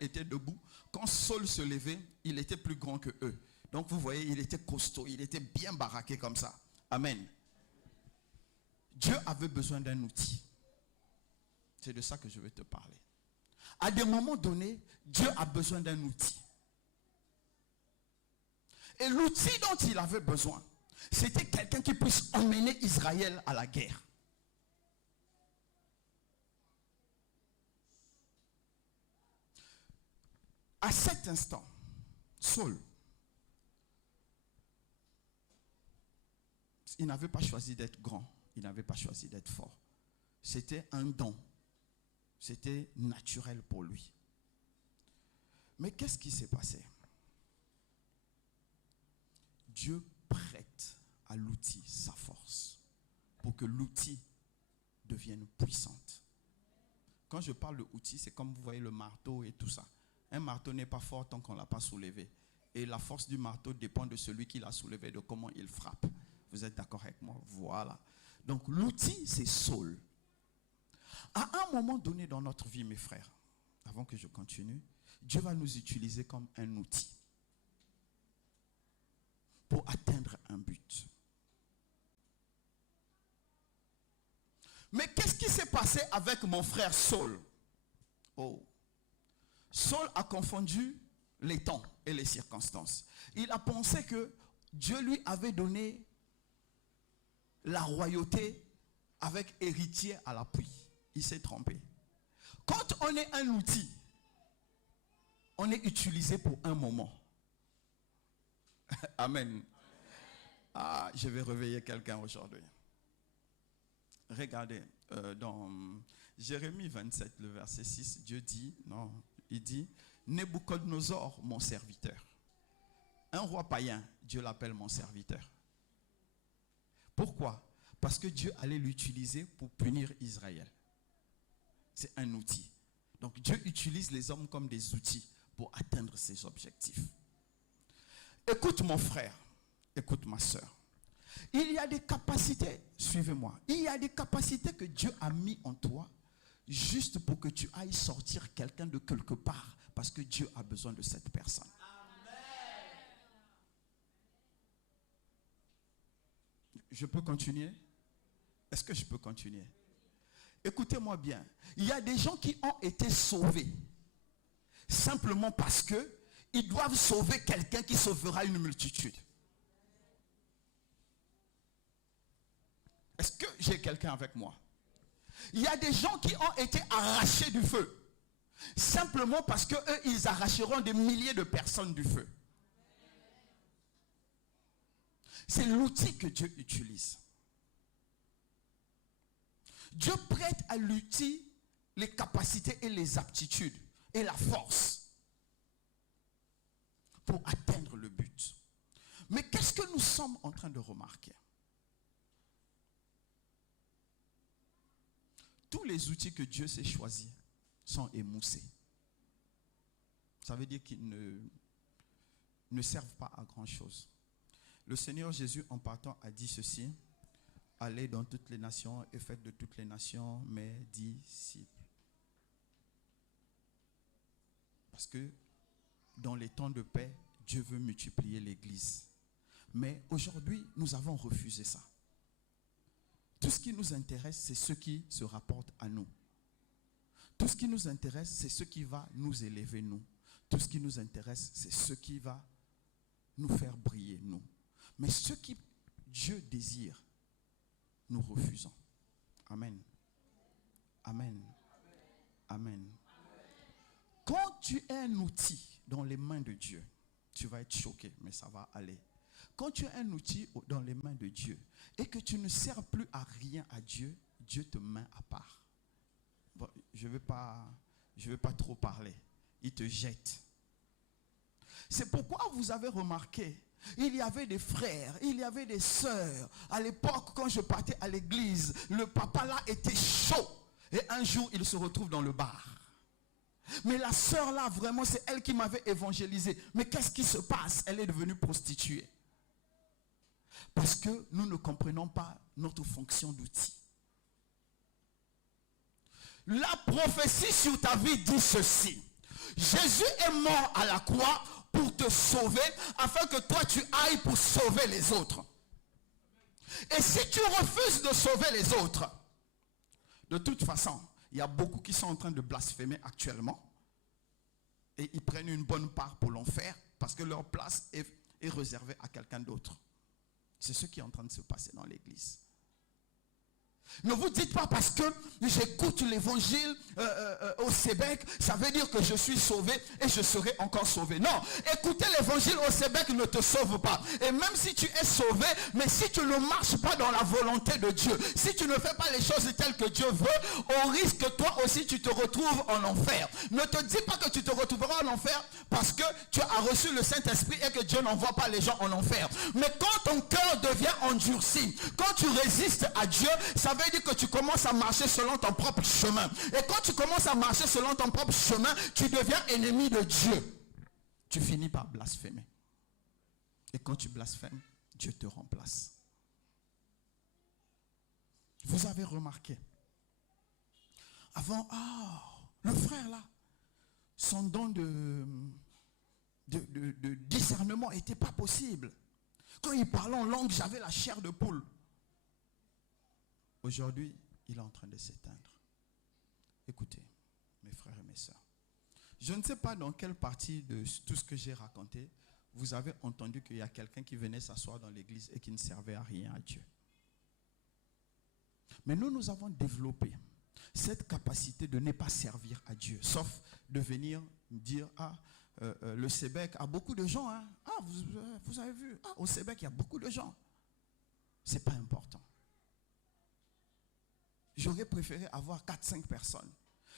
étaient debout, quand Saul se levait, il était plus grand que eux. Donc vous voyez, il était costaud, il était bien baraqué comme ça. Amen. Dieu avait besoin d'un outil. C'est de ça que je vais te parler. À des moments donnés, Dieu a besoin d'un outil. Et l'outil dont il avait besoin, c'était quelqu'un qui puisse emmener Israël à la guerre. À cet instant, Saul, il n'avait pas choisi d'être grand, il n'avait pas choisi d'être fort. C'était un don. C'était naturel pour lui. Mais qu'est-ce qui s'est passé? Dieu prête à l'outil sa force pour que l'outil devienne puissante. Quand je parle de outil, c'est comme vous voyez le marteau et tout ça. Un marteau n'est pas fort tant qu'on ne l'a pas soulevé. Et la force du marteau dépend de celui qui l'a soulevé, de comment il frappe. Vous êtes d'accord avec moi? Voilà. Donc l'outil, c'est Saul. À un moment donné dans notre vie, mes frères, avant que je continue, Dieu va nous utiliser comme un outil pour atteindre un but. Mais qu'est-ce qui s'est passé avec mon frère Saul? Oh. Saul a confondu les temps et les circonstances. Il a pensé que Dieu lui avait donné la royauté avec héritier à l'appui. Il s'est trompé. Quand on est un outil, on est utilisé pour un moment. Amen. Ah, je vais réveiller quelqu'un aujourd'hui. Regardez, dans Jérémie 27, le verset 6, Dieu dit, non, il dit, Nebuchadnezzar, mon serviteur. Un roi païen, Dieu l'appelle mon serviteur. Pourquoi? Parce que Dieu allait l'utiliser pour punir Israël. C'est un outil. Donc Dieu utilise les hommes comme des outils pour atteindre ses objectifs. Écoute mon frère, écoute ma soeur. Il y a des capacités, suivez-moi, il y a des capacités que Dieu a mis en toi juste pour que tu ailles sortir quelqu'un de quelque part parce que Dieu a besoin de cette personne. Amen. Je peux continuer? Est-ce que je peux continuer? Écoutez-moi bien. Il y a des gens qui ont été sauvés simplement parce que ils doivent sauver quelqu'un qui sauvera une multitude. Est-ce que j'ai quelqu'un avec moi? Il y a des gens qui ont été arrachés du feu simplement parce que eux, ils arracheront des milliers de personnes du feu. C'est l'outil que Dieu utilise. Dieu prête à l'outil les capacités et les aptitudes et la force pour atteindre le but. Mais qu'est-ce que nous sommes en train de remarquer? Tous les outils que Dieu s'est choisis sont émoussés. Ça veut dire qu'ils ne servent pas à grand chose. Le Seigneur Jésus, en partant, a dit ceci: allez dans toutes les nations et faites de toutes les nations mes disciples. Parce que dans les temps de paix, Dieu veut multiplier l'Église. Mais aujourd'hui, nous avons refusé ça. Tout ce qui nous intéresse, c'est ce qui se rapporte à nous. Tout ce qui nous intéresse, c'est ce qui va nous élever, nous. Tout ce qui nous intéresse, c'est ce qui va nous faire briller, nous. Mais ce qui Dieu désire, nous refusons. Amen. Amen. Amen. Quand tu es un outil dans les mains de Dieu, tu vas être choqué, mais ça va aller. Quand tu es un outil dans les mains de Dieu et que tu ne sers plus à rien à Dieu, Dieu te met à part. Bon, je ne vais pas trop parler. Il te jette. C'est pourquoi vous avez remarqué, il y avait des frères, il y avait des sœurs. À l'époque, quand je partais à l'église, le papa là était chaud. Et un jour, il se retrouve dans le bar. Mais la sœur là, vraiment, c'est elle qui m'avait évangélisé. Mais qu'est-ce qui se passe? Elle est devenue prostituée. Parce que nous ne comprenons pas notre fonction d'outil. La prophétie sur ta vie dit ceci: Jésus est mort à la croix pour te sauver, afin que toi tu ailles pour sauver les autres. Et si tu refuses de sauver les autres, de toute façon, il y a beaucoup qui sont en train de blasphémer actuellement. Et ils prennent une bonne part pour l'enfer parce que leur place est réservée à quelqu'un d'autre. C'est ce qui est en train de se passer dans l'église. Ne vous dites pas parce que j'écoute l'évangile au Sébec, ça veut dire que je suis sauvé et je serai encore sauvé. Non, écouter l'évangile au Sébec ne te sauve pas. Et même si tu es sauvé, mais si tu ne marches pas dans la volonté de Dieu, si tu ne fais pas les choses telles que Dieu veut, on risque que toi aussi tu te retrouves en enfer. Ne te dis pas que tu te retrouveras en enfer parce que tu as reçu le Saint-Esprit et que Dieu n'envoie pas les gens en enfer. Mais quand ton cœur devient endurci, quand tu résistes à Dieu, ça veut dire que tu commences à marcher selon ton propre chemin. Et quand tu commences à marcher selon ton propre chemin, tu deviens ennemi de Dieu. Tu finis par blasphémer. Et quand tu blasphèmes, Dieu te remplace. Vous avez remarqué, avant, le frère là, son don de discernement n'était pas possible. Quand il parlait en langue, j'avais la chair de poule. Aujourd'hui, il est en train de s'éteindre. Écoutez, mes frères et mes sœurs, je ne sais pas dans quelle partie de tout ce que j'ai raconté, vous avez entendu qu'il y a quelqu'un qui venait s'asseoir dans l'église et qui ne servait à rien à Dieu. Mais nous avons développé cette capacité de ne pas servir à Dieu, sauf de venir dire, le Sébec a beaucoup de gens. Hein. Vous avez vu, au Sébec, il y a beaucoup de gens. Ce n'est pas important. J'aurais préféré avoir 4-5 personnes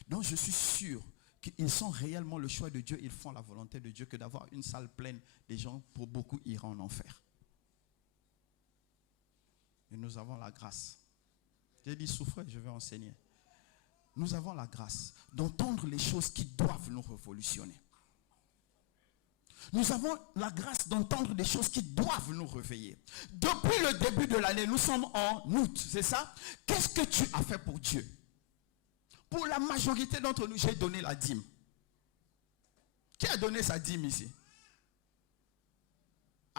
dont je suis sûr qu'ils sont réellement le choix de Dieu, ils font la volonté de Dieu, que d'avoir une salle pleine des gens, pour beaucoup iront en enfer. Et nous avons la grâce. J'ai dit souffrez, je vais enseigner. Nous avons la grâce d'entendre les choses qui doivent nous révolutionner. Nous avons la grâce d'entendre des choses qui doivent nous réveiller. Depuis le début de l'année, nous sommes en août, c'est ça? Qu'est-ce que tu as fait pour Dieu? Pour la majorité d'entre nous, j'ai donné la dîme. Qui a donné sa dîme ici?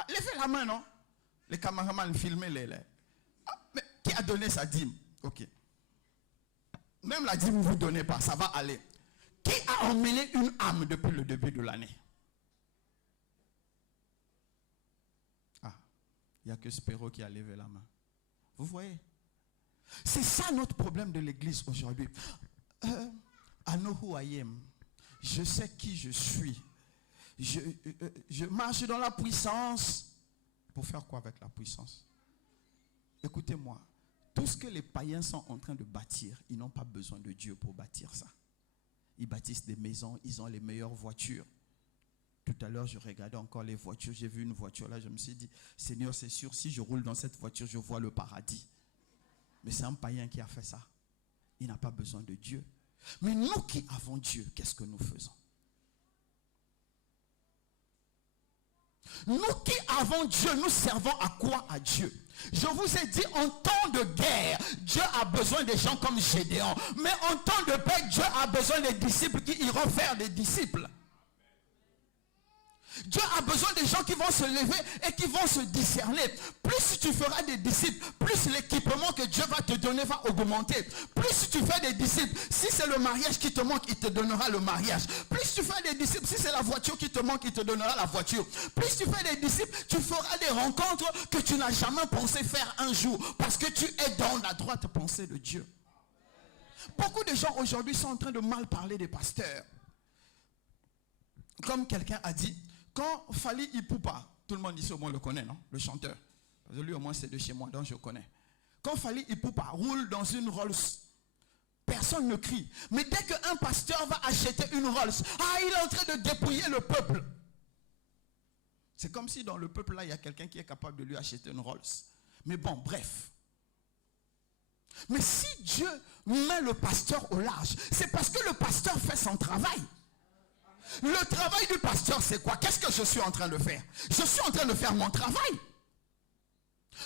Levez la main, non? Les caméramans filment les. Mais qui a donné sa dîme? Ok. Même la dîme, vous ne donnez pas, ça va aller. Qui a emmené une âme depuis le début de l'année? Il n'y a que Spéro qui a levé la main. Vous voyez? C'est ça notre problème de l'église aujourd'hui. I know who I am. Je sais qui je suis. Je marche dans la puissance. Pour faire quoi avec la puissance? Écoutez-moi. Tout ce que les païens sont en train de bâtir, ils n'ont pas besoin de Dieu pour bâtir ça. Ils bâtissent des maisons, ils ont les meilleures voitures. Tout à l'heure, je regardais encore les voitures. J'ai vu une voiture là, je me suis dit, Seigneur, c'est sûr, si je roule dans cette voiture, je vois le paradis. Mais c'est un païen qui a fait ça. Il n'a pas besoin de Dieu. Mais nous qui avons Dieu, qu'est-ce que nous faisons? Nous qui avons Dieu, nous servons à quoi à Dieu? Je vous ai dit, en temps de guerre, Dieu a besoin des gens comme Gédéon. Mais en temps de paix, Dieu a besoin des disciples qui iront faire des disciples. Dieu a besoin des gens qui vont se lever et qui vont se discerner. Plus tu feras des disciples, plus l'équipement que Dieu va te donner va augmenter. Plus tu fais des disciples, si c'est le mariage qui te manque, il te donnera le mariage. Plus tu fais des disciples, si c'est la voiture qui te manque, il te donnera la voiture. Plus tu fais des disciples, tu feras des rencontres que tu n'as jamais pensé faire un jour. Parce que tu es dans la droite pensée de Dieu. Beaucoup de gens aujourd'hui sont en train de mal parler des pasteurs. Comme quelqu'un a dit, quand Fally Ipupa, tout le monde ici au moins le connaît, non? Le chanteur. Parce que lui au moins c'est de chez moi, donc je connais. Quand Fally Ipupa roule dans une Rolls, personne ne crie. Mais dès qu'un pasteur va acheter une Rolls, il est en train de dépouiller le peuple. C'est comme si dans le peuple là, il y a quelqu'un qui est capable de lui acheter une Rolls. Mais bon, bref. Mais si Dieu met le pasteur au large, c'est parce que le pasteur fait son travail. Le travail du pasteur, c'est quoi? Qu'est-ce que je suis en train de faire? Je suis en train de faire mon travail.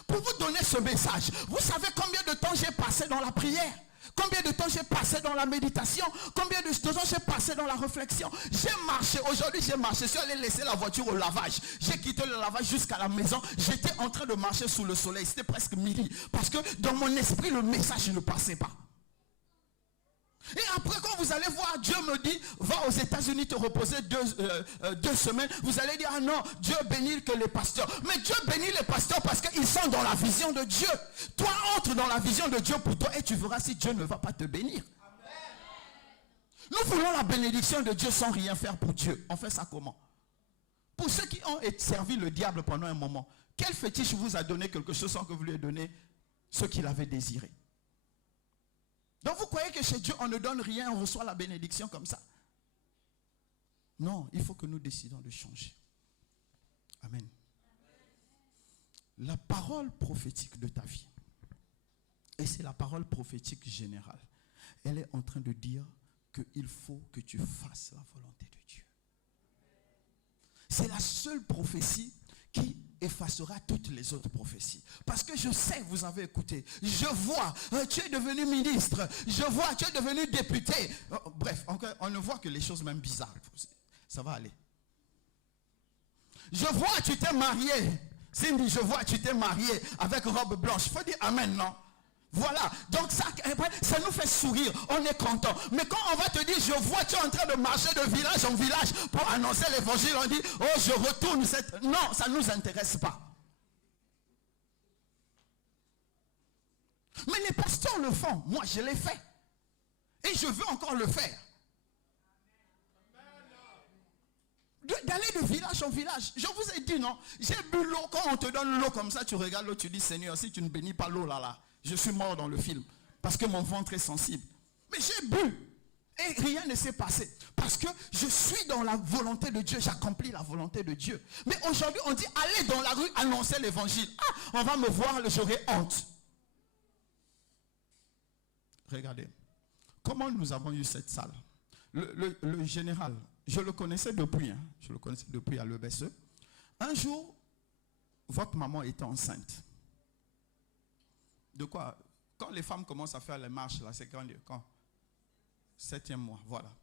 Pour vous donner ce message, vous savez combien de temps j'ai passé dans la prière? Combien de temps j'ai passé dans la méditation? Combien de temps j'ai passé dans la réflexion? J'ai marché, aujourd'hui j'ai marché, je suis allé laisser la voiture au lavage. J'ai quitté le lavage jusqu'à la maison. J'étais en train de marcher sous le soleil, c'était presque midi. Parce que dans mon esprit, le message ne passait pas. Et après, quand vous allez voir, Dieu me dit, va aux États-Unis te reposer 2 semaines. Vous allez dire, ah non, Dieu bénit que les pasteurs. Mais Dieu bénit les pasteurs parce qu'ils sont dans la vision de Dieu. Toi, entre dans la vision de Dieu pour toi et tu verras si Dieu ne va pas te bénir. Amen. Nous voulons la bénédiction de Dieu sans rien faire pour Dieu. On fait ça comment? Pour ceux qui ont servi le diable pendant un moment, quel fétiche vous a donné quelque chose sans que vous lui ayez donné ce qu'il avait désiré? Donc vous croyez que chez Dieu, on ne donne rien, on reçoit la bénédiction comme ça? Non, il faut que nous décidons de changer. Amen. La parole prophétique de ta vie, et c'est la parole prophétique générale, elle est en train de dire qu'il faut que tu fasses la volonté de Dieu. C'est la seule prophétie qui effacera toutes les autres prophéties. Parce que je sais, vous avez écouté, je vois, tu es devenu ministre, je vois, tu es devenu député. Bref, on ne voit que les choses même bizarres. Ça va aller. Je vois, tu t'es marié. Cindy, je vois, tu t'es marié avec robe blanche. Il faut dire amen, non? Voilà, donc ça nous fait sourire, on est content. Mais quand on va te dire, je vois, tu es en train de marcher de village en village pour annoncer l'évangile, on dit, oh, je retourne cette... Non, ça ne nous intéresse pas. Mais les pasteurs le font, moi je l'ai fait. Et je veux encore le faire. D'aller de village en village. Je vous ai dit, non, j'ai bu l'eau, quand on te donne l'eau comme ça, tu regardes l'eau, tu dis, Seigneur, si tu ne bénis pas l'eau là, je suis mort dans le film. Parce que mon ventre est sensible. Mais j'ai bu. Et rien ne s'est passé. Parce que je suis dans la volonté de Dieu. J'accomplis la volonté de Dieu. Mais aujourd'hui, on dit, allez dans la rue, annoncer l'évangile. Ah, on va me voir, j'aurai honte. Regardez. Comment nous avons eu cette salle? Le général, je le connaissais depuis. Je le connaissais depuis à l'EBSE. Un jour, votre maman était enceinte. De quoi? Quand les femmes commencent à faire les marches, là, c'est quand? 7e mois, voilà.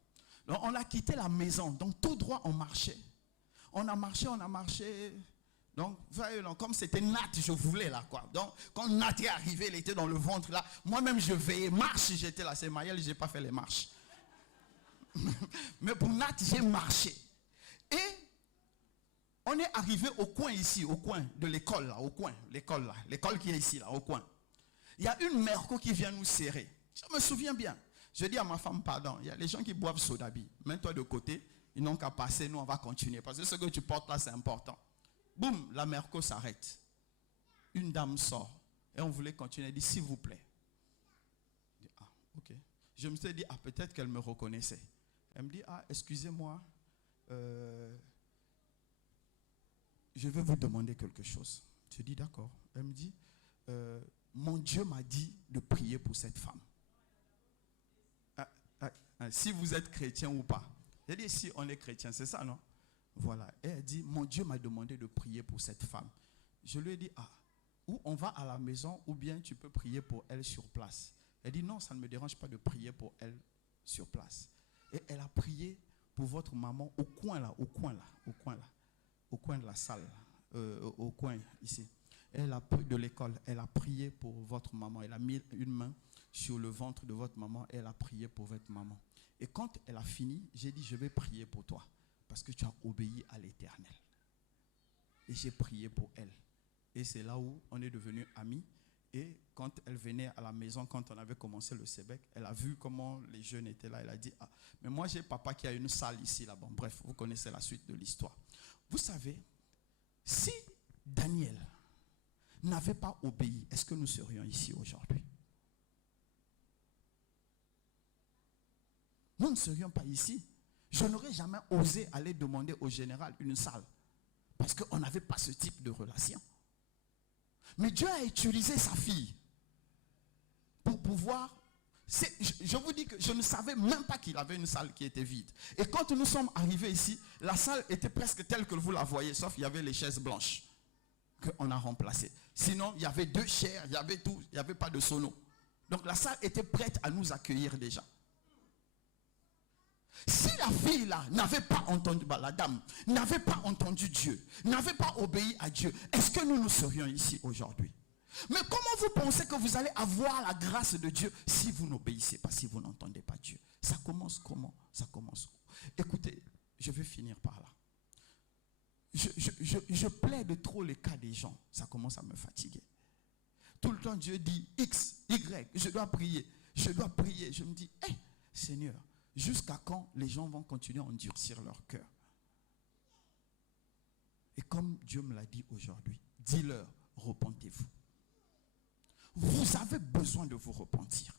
Donc, on a quitté la maison, donc tout droit, on marchait. On a marché. Donc, comme c'était Nat, je voulais là, quoi. Donc, quand Nat est arrivé, elle était dans le ventre là. Moi-même, je veillais, marche, j'étais là. C'est Maëlle, je n'ai pas fait les marches. Mais pour Nat, j'ai marché. Et on est arrivé au coin ici, au coin de l'école là, au coin, l'école qui est ici là, au coin. Il y a une merco qui vient nous serrer. Je me souviens bien. Je dis à ma femme, pardon, il y a les gens qui boivent sodabi. Mets-toi de côté, ils n'ont qu'à passer, nous on va continuer. Parce que ce que tu portes là, c'est important. Boum, la merco s'arrête. Une dame sort. Et on voulait continuer. Elle dit, s'il vous plaît. Je dis, ah, ok. Je me suis dit, ah, peut-être qu'elle me reconnaissait. Elle me dit, ah, excusez-moi. Je vais vous demander quelque chose. Je dis, d'accord. Elle me dit, mon Dieu m'a dit de prier pour cette femme. Si vous êtes chrétien ou pas. J'ai dit, si on est chrétien, c'est ça, non? Voilà. Et elle dit, mon Dieu m'a demandé de prier pour cette femme. Je lui ai dit, ah, ou on va à la maison, ou bien tu peux prier pour elle sur place. Elle dit, non, ça ne me dérange pas de prier pour elle sur place. Et elle a prié pour votre maman au coin de la salle, au coin ici. Elle a pris de l'école, elle a prié pour votre maman. Elle a mis une main sur le ventre de votre maman et elle a prié pour votre maman. Et quand elle a fini, j'ai dit, je vais prier pour toi parce que tu as obéi à l'Éternel. Et j'ai prié pour elle. Et c'est là où on est devenus amis. Et quand elle venait à la maison, quand on avait commencé le Sébec, elle a vu comment les jeunes étaient là. Elle a dit, ah, mais moi j'ai papa qui a une salle ici, là-bas. Bref, vous connaissez la suite de l'histoire. Vous savez, si Daniel n'avait pas obéi, est-ce que nous serions ici aujourd'hui? Nous ne serions pas ici. Je n'aurais jamais osé aller demander au général une salle. Parce qu'on n'avait pas ce type de relation. Mais Dieu a utilisé sa fille pour pouvoir... Je vous dis que je ne savais même pas qu'il avait une salle qui était vide. Et quand nous sommes arrivés ici, la salle était presque telle que vous la voyez, sauf qu'il y avait les chaises blanches qu'on a remplacées. Sinon, il y avait 2 chairs, il y avait tout, il n'y avait pas de sono. Donc la salle était prête à nous accueillir déjà. Si la fille là n'avait pas entendu, la dame n'avait pas entendu Dieu, n'avait pas obéi à Dieu, est-ce que nous serions ici aujourd'hui? Mais comment vous pensez que vous allez avoir la grâce de Dieu si vous n'obéissez pas, si vous n'entendez pas Dieu? Ça commence comment? Ça commence où? Écoutez, je vais finir par là. Je plaide trop les cas des gens. Ça commence à me fatiguer. Tout le temps, Dieu dit X, Y, je dois prier. Je dois prier. Je me dis, Seigneur, jusqu'à quand les gens vont continuer à endurcir leur cœur? Et comme Dieu me l'a dit aujourd'hui, dis-leur, repentez-vous. Vous avez besoin de vous repentir.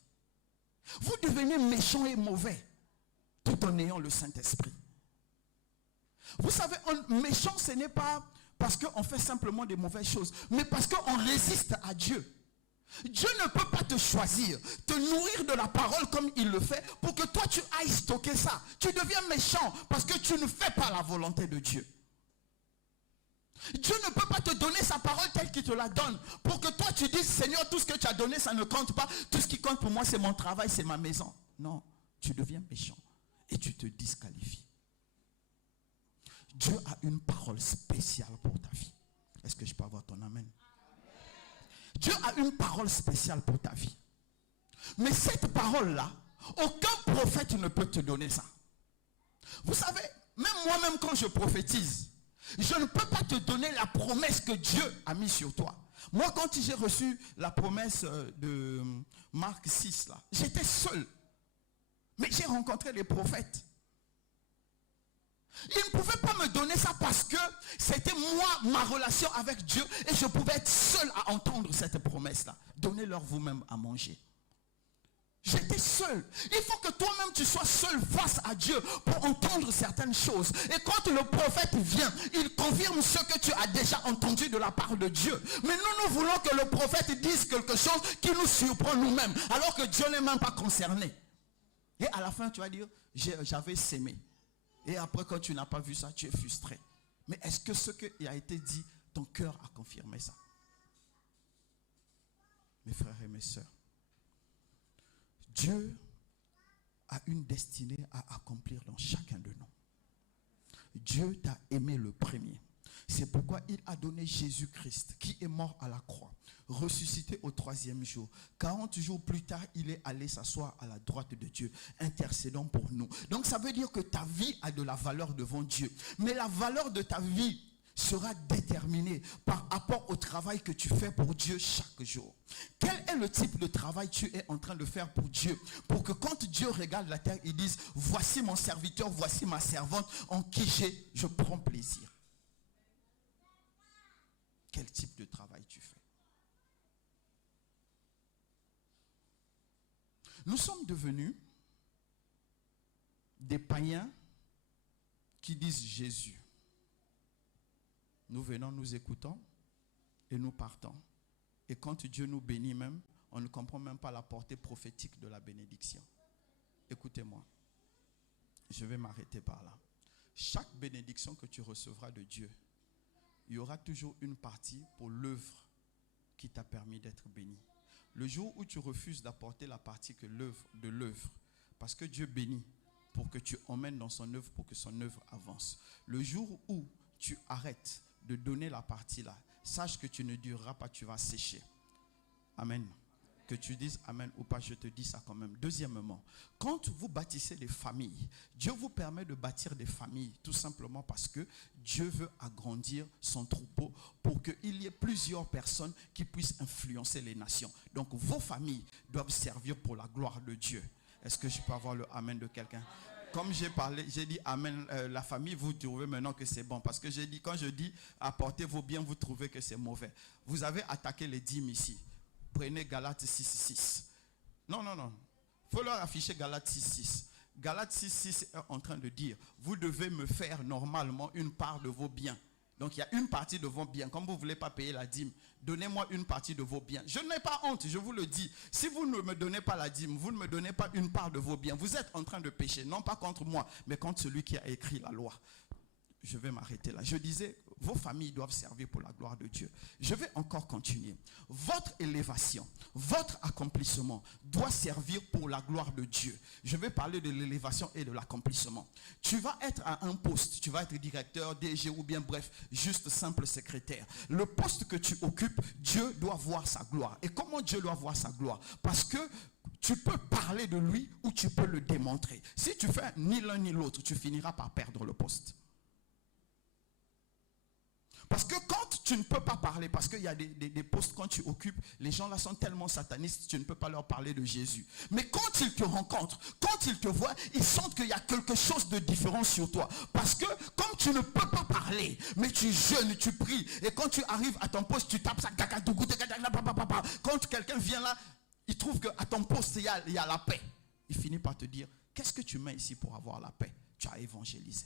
Vous devenez méchant et mauvais tout en ayant le Saint-Esprit. Vous savez, méchant, ce n'est pas parce qu'on fait simplement des mauvaises choses, mais parce qu'on résiste à Dieu. Dieu ne peut pas te choisir, te nourrir de la parole comme il le fait, pour que toi tu ailles stocker ça. Tu deviens méchant parce que tu ne fais pas la volonté de Dieu. Dieu ne peut pas te donner sa parole telle qu'il te la donne, pour que toi tu dises, Seigneur, tout ce que tu as donné, ça ne compte pas. Tout ce qui compte pour moi, c'est mon travail, c'est ma maison. Non, tu deviens méchant et tu te disqualifies. Dieu a une parole spéciale pour ta vie. Est-ce que je peux avoir ton amen? Dieu a une parole spéciale pour ta vie. Mais cette parole-là, aucun prophète ne peut te donner ça. Vous savez, même moi-même quand je prophétise, je ne peux pas te donner la promesse que Dieu a mise sur toi. Moi, quand j'ai reçu la promesse de Marc 6, là, j'étais seul. Mais j'ai rencontré les prophètes. Ils ne pouvaient pas me donner ça parce que c'était moi, ma relation avec Dieu, et je pouvais être seul à entendre cette promesse-là. Donnez-leur vous-même à manger. J'étais seul. Il faut que toi-même tu sois seul face à Dieu pour entendre certaines choses. Et quand le prophète vient, il confirme ce que tu as déjà entendu de la part de Dieu. Mais nous voulons que le prophète dise quelque chose qui nous surprend nous-mêmes, alors que Dieu n'est même pas concerné. Et à la fin, tu vas dire, j'avais sémé. Et après, quand tu n'as pas vu ça, tu es frustré. Mais est-ce que ce qui a été dit, ton cœur a confirmé ça? Mes frères et mes sœurs, Dieu a une destinée à accomplir dans chacun de nous. Dieu t'a aimé le premier. C'est pourquoi il a donné Jésus-Christ, qui est mort à la croix, ressuscité au 3e jour. 40 jours plus tard, il est allé s'asseoir à la droite de Dieu, intercédant pour nous. Donc ça veut dire que ta vie a de la valeur devant Dieu. Mais la valeur de ta vie sera déterminée par rapport au travail que tu fais pour Dieu chaque jour. Quel est le type de travail que tu es en train de faire pour Dieu? Pour que quand Dieu regarde la terre, il dise, voici mon serviteur, voici ma servante en qui je prends plaisir. Quel type de travail tu fais? Nous sommes devenus des païens qui disent Jésus. Nous venons, nous écoutons et nous partons. Et quand Dieu nous bénit même, on ne comprend même pas la portée prophétique de la bénédiction. Écoutez-moi, je vais m'arrêter par là. Chaque bénédiction que tu recevras de Dieu, il y aura toujours une partie pour l'œuvre qui t'a permis d'être béni. Le jour où tu refuses d'apporter la partie de l'œuvre, parce que Dieu bénit pour que tu emmènes dans son œuvre, pour que son œuvre avance. Le jour où tu arrêtes de donner la partie là, sache que tu ne dureras pas, tu vas sécher. Amen. Que tu dises amen ou pas, je te dis ça quand même. Deuxièmement, quand vous bâtissez des familles, Dieu vous permet de bâtir des familles tout simplement parce que Dieu veut agrandir son troupeau pour qu'il y ait plusieurs personnes qui puissent influencer les nations. Donc vos familles doivent servir pour la gloire de Dieu. Est-ce que je peux avoir le amen de quelqu'un? Comme j'ai parlé, j'ai dit amen, la famille, vous trouvez maintenant que c'est bon. Parce que j'ai dit, quand je dis apportez vos biens, vous trouvez que c'est mauvais. Vous avez attaqué les dîmes ici. Prenez Galates 6.6. Non. Il faut leur afficher Galates 6.6. Galates 6.6 est en train de dire, vous devez me faire normalement une part de vos biens. Donc il y a une partie de vos biens. Comme vous ne voulez pas payer la dîme, donnez-moi une partie de vos biens. Je n'ai pas honte, je vous le dis. Si vous ne me donnez pas la dîme, vous ne me donnez pas une part de vos biens. Vous êtes en train de pécher, non pas contre moi, mais contre celui qui a écrit la loi. Je vais m'arrêter là. Je disais, vos familles doivent servir pour la gloire de Dieu. Je vais encore continuer. Votre élévation, votre accomplissement doit servir pour la gloire de Dieu. Je vais parler de l'élévation et de l'accomplissement. Tu vas être à un poste, tu vas être directeur, DG ou bien bref, juste simple secrétaire. Le poste que tu occupes, Dieu doit voir sa gloire. Et comment Dieu doit voir sa gloire? Parce que tu peux parler de lui ou tu peux le démontrer. Si tu fais ni l'un ni l'autre, tu finiras par perdre le poste. Parce que quand tu ne peux pas parler, parce qu'il y a des postes quand tu occupes, les gens là sont tellement satanistes, tu ne peux pas leur parler de Jésus. Mais quand ils te rencontrent, quand ils te voient, ils sentent qu'il y a quelque chose de différent sur toi. Parce que comme tu ne peux pas parler, mais tu jeûnes, tu pries, et quand tu arrives à ton poste, tu tapes ça. Quand quelqu'un vient là, il trouve qu'à ton poste, il y a la paix. Il finit par te dire, qu'est-ce que tu mets ici pour avoir la paix? Tu as évangélisé.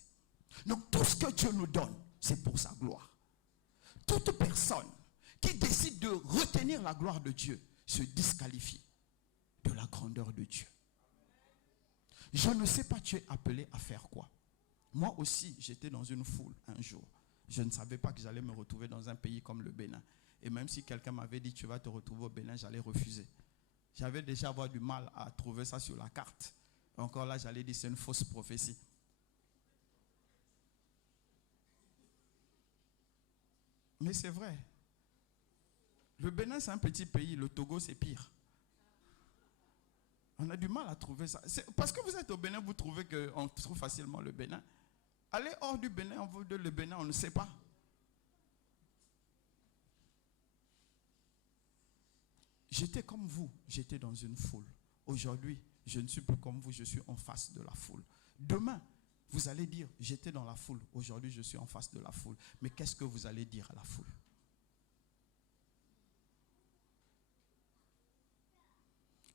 Donc tout ce que Dieu nous donne, c'est pour sa gloire. Toute personne qui décide de retenir la gloire de Dieu se disqualifie de la grandeur de Dieu. Je ne sais pas tu es appelé à faire quoi. Moi aussi, j'étais dans une foule un jour. Je ne savais pas que j'allais me retrouver dans un pays comme le Bénin. Et même si quelqu'un m'avait dit tu vas te retrouver au Bénin, j'allais refuser. J'avais déjà avoir du mal à trouver ça sur la carte. Encore là, j'allais dire c'est une fausse prophétie. Mais c'est vrai. Le Bénin, c'est un petit pays. Le Togo, c'est pire. On a du mal à trouver ça. Parce que vous êtes au Bénin, vous trouvez qu'on trouve facilement le Bénin. Allez hors du Bénin, on vous donne le Bénin, on ne sait pas. J'étais comme vous, j'étais dans une foule. Aujourd'hui, je ne suis plus comme vous, je suis en face de la foule. Demain, vous allez dire, j'étais dans la foule. Aujourd'hui, je suis en face de la foule. Mais qu'est-ce que vous allez dire à la foule?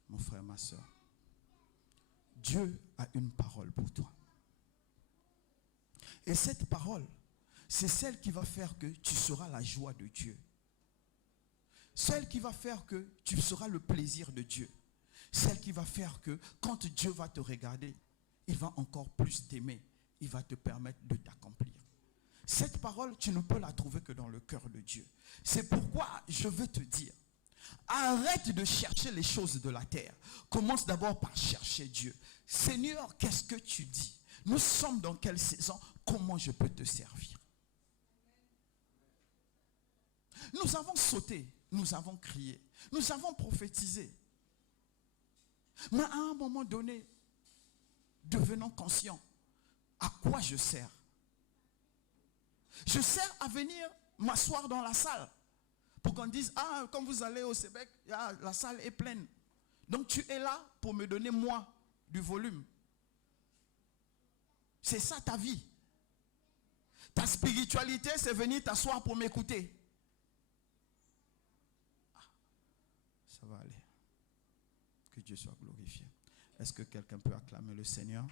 Mon frère, ma soeur, Dieu a une parole pour toi. Et cette parole, c'est celle qui va faire que tu seras la joie de Dieu. Celle qui va faire que tu seras le plaisir de Dieu. Celle qui va faire que quand Dieu va te regarder, il va encore plus t'aimer. Il va te permettre de t'accomplir. Cette parole, tu ne peux la trouver que dans le cœur de Dieu. C'est pourquoi je veux te dire, arrête de chercher les choses de la terre. Commence d'abord par chercher Dieu. Seigneur, qu'est-ce que tu dis? Nous sommes dans quelle saison? Comment je peux te servir? Nous avons sauté, nous avons crié, nous avons prophétisé. Mais à un moment donné, devenons conscients. À quoi je sers? Je sers à venir m'asseoir dans la salle. Pour qu'on dise, ah, quand vous allez au Sébec, la salle est pleine. Donc tu es là pour me donner, moi, du volume. C'est ça ta vie. Ta spiritualité, c'est venir t'asseoir pour m'écouter. Ça va aller. Que Dieu soit glorifié. Est-ce que quelqu'un peut acclamer le Seigneur?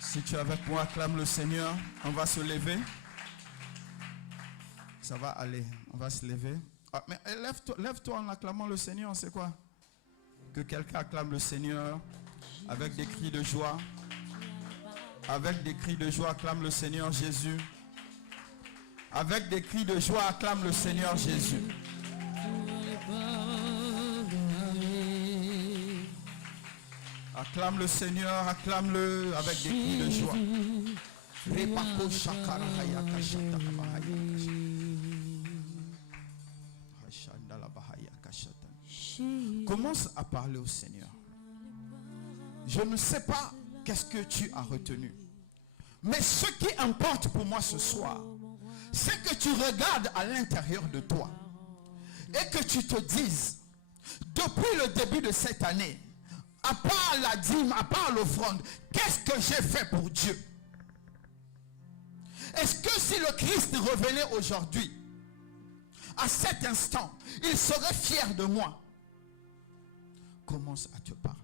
Si tu es avec moi, acclame le Seigneur. On va se lever. Ça va aller. On va se lever. Ah, mais lève-toi en acclamant le Seigneur. C'est quoi? Que quelqu'un acclame le Seigneur avec des cris de joie. Avec des cris de joie, acclame le Seigneur Jésus. Avec des cris de joie, acclame le Seigneur Jésus. Acclame le Seigneur, acclame-le avec des cris de joie. Commence à parler au Seigneur. Je ne sais pas qu'est-ce que tu as retenu. Mais ce qui importe pour moi ce soir, c'est que tu regardes à l'intérieur de toi et que tu te dises, depuis le début de cette année, à part la dîme, à part l'offrande, qu'est-ce que j'ai fait pour Dieu? Est-ce que si le Christ revenait aujourd'hui, à cet instant, il serait fier de moi? Commence à te parler.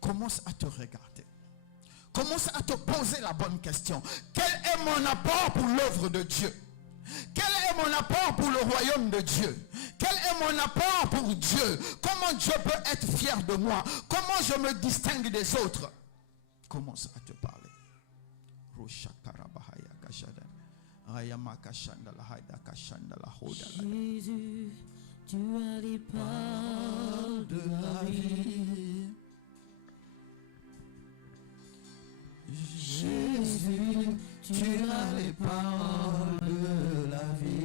Commence à te regarder. Commence à te poser la bonne question. Quel est mon apport pour l'œuvre de Dieu? Quel est mon apport pour le royaume de Dieu? Quel est mon apport pour Dieu? Comment Dieu peut être fier de moi? Comment je me distingue des autres? Commence à te parler. Jésus, tu as les paroles de la vie. Jésus, tu as les paroles de la vie.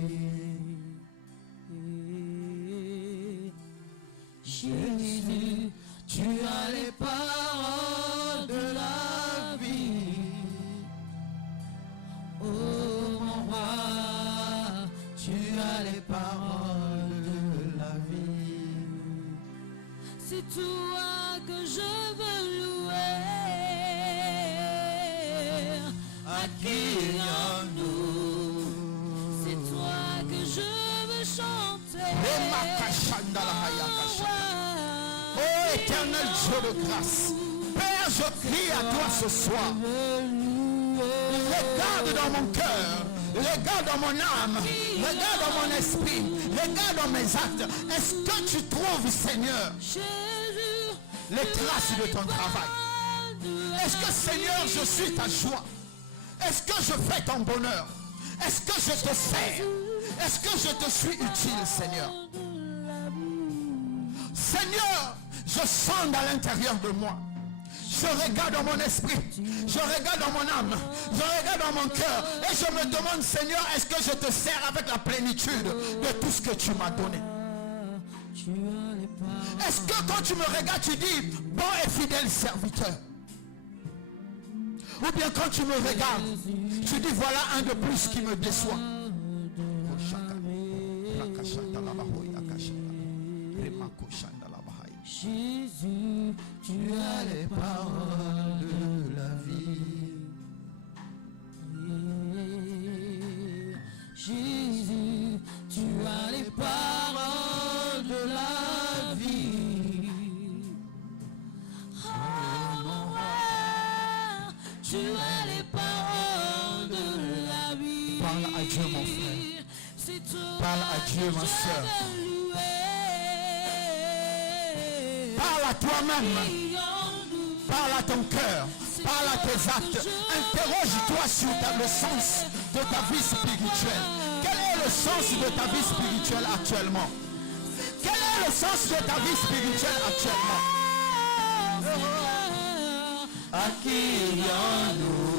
Jésus, tu as les paroles de la vie. Oh mon roi, tu as les paroles de la vie. C'est toi que je veux louer. À qui en-nous? C'est toi que je veux chanter. Oh éternel Dieu de grâce, Père, je crie à toi ce soir. Regarde dans mon cœur, regarde dans mon âme, regarde dans mon esprit, regarde dans mes actes. Est-ce que tu trouves, Seigneur, les traces de ton travail? Est-ce que, Seigneur, je suis ta joie? Est-ce que je fais ton bonheur? Est-ce que je te sers? Est-ce que je te suis utile, Seigneur? Seigneur, je sens à l'intérieur de moi. Je regarde dans mon esprit, je regarde dans mon âme, je regarde dans mon cœur et je me demande, Seigneur, est-ce que je te sers avec la plénitude de tout ce que tu m'as donné? Est-ce que quand tu me regardes, tu dis, bon et fidèle serviteur? Ou bien quand tu me regardes, tu dis, voilà un de plus qui me déçoit. Jésus, tu as les paroles de la vie. Jésus, tu as les paroles de la vie. Oh mon roi, tu as les paroles de la vie. Parle à Dieu, mon frère. Parle à Dieu, ma soeur. Parle à toi-même. Parle à ton cœur. Parle à tes actes. Interroge-toi sur le sens de ta vie spirituelle. Quel est le sens de ta vie spirituelle actuellement? Quel est le sens de ta vie spirituelle actuellement? À qui en nous?